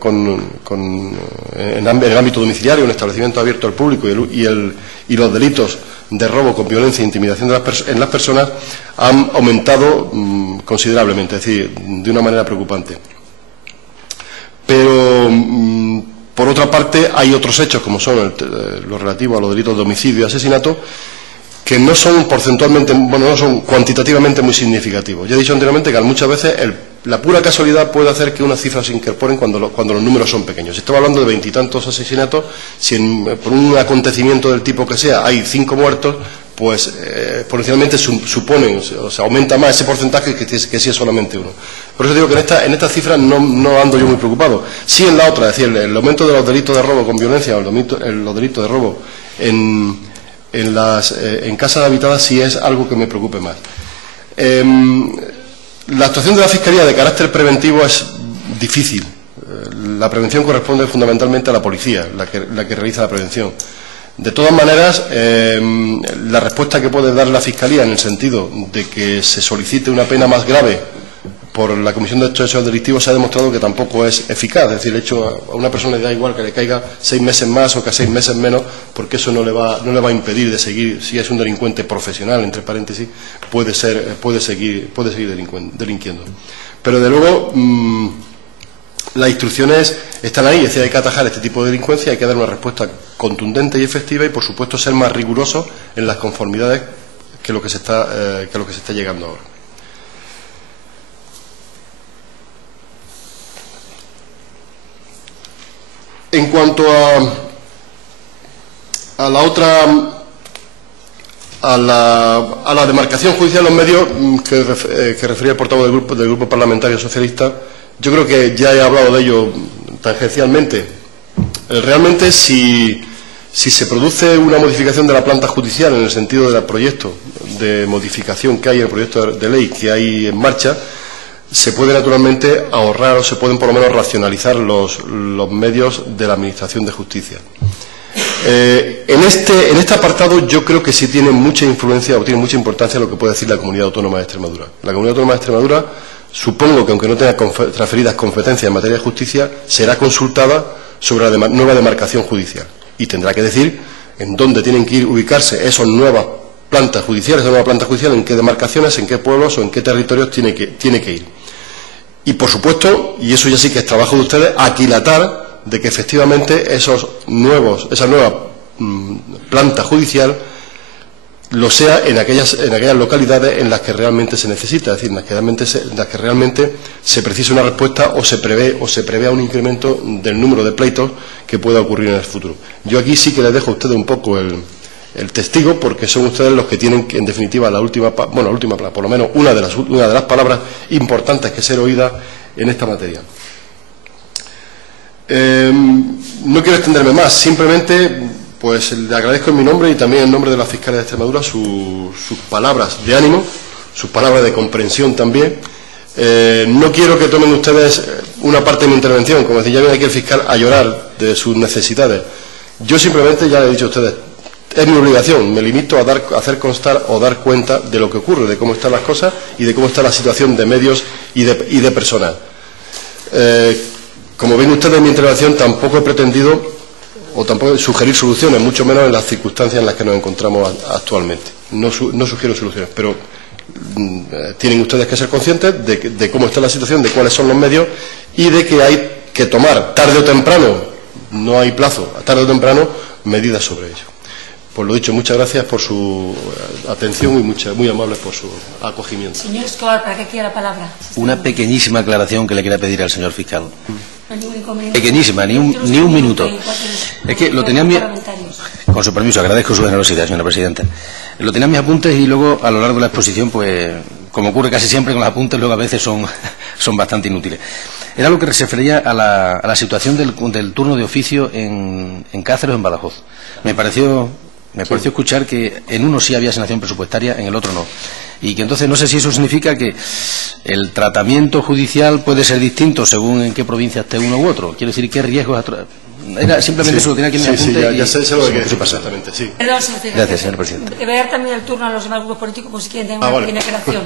el ámbito domiciliario, en establecimiento abierto al público, y los delitos de robo con violencia e intimidación en las personas han aumentado considerablemente, es decir, de una manera preocupante. Pero, por otra parte, hay otros hechos, como son los relativos a los delitos de homicidio y asesinato, que no son porcentualmente, no son cuantitativamente muy significativos. Ya he dicho anteriormente que muchas veces la pura casualidad puede hacer que unas cifras se incorporen cuando los números son pequeños. Si estamos hablando de 20 y tantos asesinatos, si por un acontecimiento del tipo que sea hay 5 muertos, pues exponencialmente suponen, o sea, aumenta más ese porcentaje que si es solamente uno. Por eso digo que en estas cifras no ando yo muy preocupado. Sí en la otra, es decir, el aumento de los delitos de robo con violencia o los delitos de robo en casas habitadas sí es algo que me preocupe más. La actuación de la Fiscalía de carácter preventivo es difícil. La prevención corresponde fundamentalmente a la policía, la que realiza la prevención. De todas maneras, la respuesta que puede dar la Fiscalía en el sentido de que se solicite una pena más grave por la comisión de hechos delictivos se ha demostrado que tampoco es eficaz. Es decir, el hecho a una persona le da igual que le caiga 6 meses más o que 6 meses menos, porque eso no le va a impedir de seguir, si es un delincuente profesional, entre paréntesis, puede seguir delinquiendo. Pero de luego las instrucciones están ahí, es decir, hay que atajar este tipo de delincuencia, hay que dar una respuesta contundente y efectiva y, por supuesto, ser más rigurosos en las conformidades que lo que se está llegando ahora. En cuanto a la demarcación judicial de los medios que refería el portavoz del Grupo Parlamentario Socialista, yo creo que ya he hablado de ello tangencialmente. Realmente, si se produce una modificación de la planta judicial en el sentido del proyecto de modificación que hay en el proyecto de ley que hay en marcha, se puede naturalmente ahorrar o se pueden por lo menos racionalizar los medios de la Administración de Justicia. En este apartado yo creo que sí tiene mucha influencia o tiene mucha importancia lo que puede decir la Comunidad Autónoma de Extremadura. La Comunidad Autónoma de Extremadura, supongo que aunque no tenga transferidas competencias en materia de justicia, será consultada sobre la nueva demarcación judicial y tendrá que decir en dónde tienen que ubicarse esas nuevas plantas judiciales, esa nueva planta judicial, en qué demarcaciones, en qué pueblos o en qué territorios tiene que ir. Y, por supuesto, y eso ya sí que es trabajo de ustedes, aquilatar de que efectivamente esa nueva planta judicial lo sea en aquellas localidades en las que realmente se necesita, es decir, en las que realmente se precisa una respuesta o se prevea un incremento del número de pleitos que pueda ocurrir en el futuro. Yo aquí sí que les dejo a ustedes un poco el testigo, porque son ustedes los que tienen, en definitiva, la última palabra, por lo menos una de las palabras importantes que ser oídas en esta materia. No quiero extenderme más, simplemente pues le agradezco en mi nombre y también en nombre de la Fiscalía de Extremadura sus palabras de ánimo, sus palabras de comprensión también. No quiero que tomen ustedes una parte de mi intervención, como decía, ya viene aquí el fiscal a llorar de sus necesidades. Yo simplemente, ya le he dicho a ustedes, es mi obligación, me limito a hacer constar o dar cuenta de lo que ocurre, de cómo están las cosas y de cómo está la situación de medios y de personal. Como ven ustedes en mi intervención, tampoco he pretendido o tampoco sugerir soluciones, mucho menos en las circunstancias en las que nos encontramos actualmente. No sugiero soluciones, pero tienen ustedes que ser conscientes de cómo está la situación, de cuáles son los medios y de que hay que tomar tarde o temprano, no hay plazo, tarde o temprano, medidas sobre ello. Por lo dicho, muchas gracias por su atención y muy amables por su acogimiento. Señor Escobar, ¿para qué quiere la palabra? Una pequeñísima aclaración que le quiera pedir al señor fiscal. No hay ningún inconveniente. Pequeñísima, ni un minuto. Es que lo tenía en mi... Con su permiso, agradezco su generosidad, señora presidenta. Lo tenía en mis apuntes y luego, a lo largo de la exposición, pues, como ocurre casi siempre con los apuntes, luego a veces son bastante inútiles. Era lo que se refería a la situación del turno de oficio en Cáceres o en Badajoz. Me pareció escuchar que en uno sí había asignación presupuestaria, en el otro no. Y que entonces no sé si eso significa que el tratamiento judicial puede ser distinto según en qué provincia esté uno u otro. Quiero decir, ¿qué riesgos? Era simplemente eso lo tenía aquí en mi apunte. Ya sé lo que quiere decir exactamente, sí. Perdón, señor fiscal. Gracias, señor presidente. Voy a dar también el turno a los demás grupos políticos, por si quieren tener una pequeña aclaración.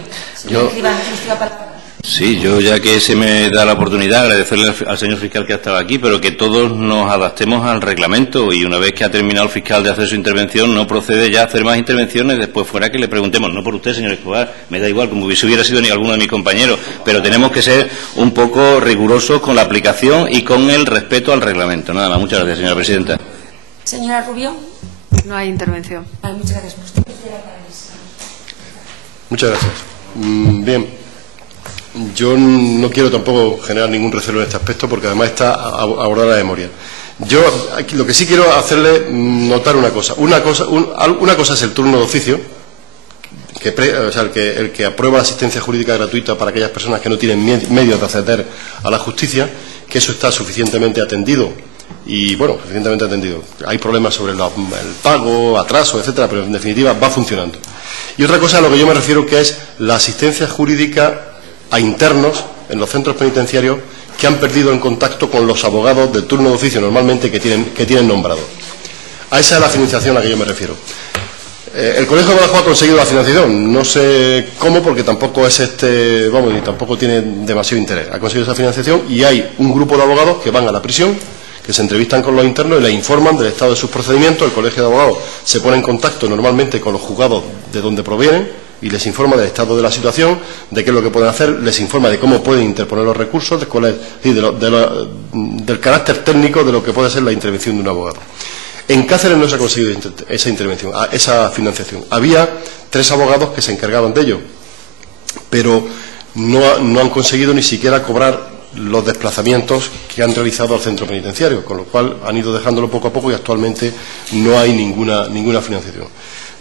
Sí, yo ya que se me da la oportunidad, agradecerle al señor fiscal que ha estado aquí, pero que todos nos adaptemos al reglamento y una vez que ha terminado el fiscal de hacer su intervención, no procede ya a hacer más intervenciones, después fuera que le preguntemos, no por usted, señor Escobar, me da igual, como si hubiera sido ni alguno de mis compañeros, pero tenemos que ser un poco rigurosos con la aplicación y con el respeto al reglamento. Nada más, muchas gracias, señora presidenta. Señora Rubio. No hay intervención. Vale, muchas gracias. Muchas gracias. Bien. Yo no quiero tampoco generar ningún recelo en este aspecto porque además está abordada la memoria. Yo aquí lo que sí quiero hacerle notar una cosa. Una cosa es el turno de oficio, el que aprueba la asistencia jurídica gratuita para aquellas personas que no tienen medios de acceder a la justicia, que eso está suficientemente atendido. Y bueno, suficientemente atendido. Hay problemas sobre el pago, atraso, etcétera, pero en definitiva va funcionando. Y otra cosa a lo que yo me refiero, que es la asistencia jurídica a internos en los centros penitenciarios que han perdido el contacto con los abogados del turno de oficio normalmente que tienen nombrado. A esa es la financiación a la que yo me refiero. El Colegio de Badajoz ha conseguido la financiación, no sé cómo, porque tampoco es y tampoco tiene demasiado interés. Ha conseguido esa financiación y hay un grupo de abogados que van a la prisión, que se entrevistan con los internos y les informan del estado de sus procedimientos. El Colegio de Abogados se pone en contacto normalmente con los juzgados de donde provienen y les informa del estado de la situación, de qué es lo que pueden hacer, les informa de cómo pueden interponer los recursos, del carácter técnico de lo que puede ser la intervención de un abogado. En Cáceres no se ha conseguido esa intervención, esa financiación. Había 3 abogados que se encargaban de ello, pero no han conseguido ni siquiera cobrar los desplazamientos que han realizado al centro penitenciario, con lo cual han ido dejándolo poco a poco y actualmente no hay ninguna financiación.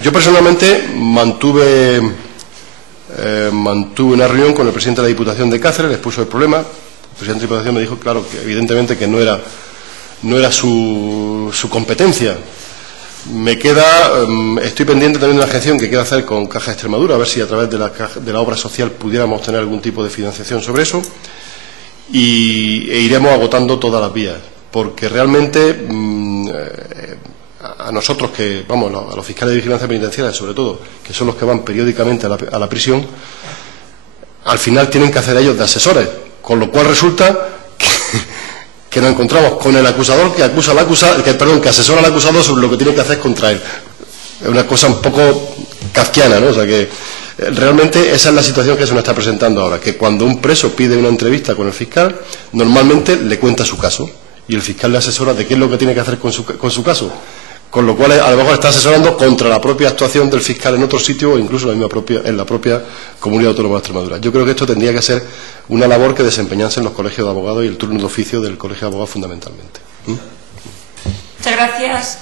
Yo personalmente mantuve una reunión con el presidente de la Diputación de Cáceres, le expuso el problema. El presidente de la Diputación me dijo, claro, que evidentemente que no era su competencia. Estoy pendiente también de una gestión que quiero hacer con Caja de Extremadura, a ver si a través de la obra social pudiéramos tener algún tipo de financiación sobre eso, e iremos agotando todas las vías, porque realmente a nosotros a los fiscales de vigilancia penitenciaria sobre todo, que son los que van periódicamente a la prisión, al final tienen que hacer ellos de asesores, con lo cual resulta que nos encontramos con el acusador que asesora al acusado sobre lo que tiene que hacer contra él. Es una cosa un poco kafkiana, ¿no? O sea que realmente esa es la situación que se nos está presentando ahora, que cuando un preso pide una entrevista con el fiscal, normalmente le cuenta su caso y el fiscal le asesora de qué es lo que tiene que hacer con su caso. con lo cual a lo mejor está asesorando contra la propia actuación del fiscal en otro sitio o incluso en la propia Comunidad Autónoma de Extremadura. Yo creo que esto tendría que ser una labor que desempeñasen los colegios de abogados y el turno de oficio del colegio de abogados fundamentalmente. Muchas gracias,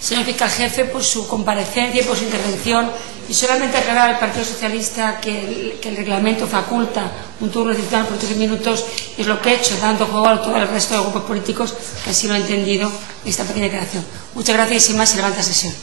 señor fiscal jefe, por su comparecencia y por su intervención. Y solamente aclarar al Partido Socialista que el reglamento faculta un turno institucional por 3 minutos, y es lo que he hecho, dando juego a todo el resto de grupos políticos que así lo han entendido esta pequeña declaración. Muchas gracias y sin más se levanta sesión.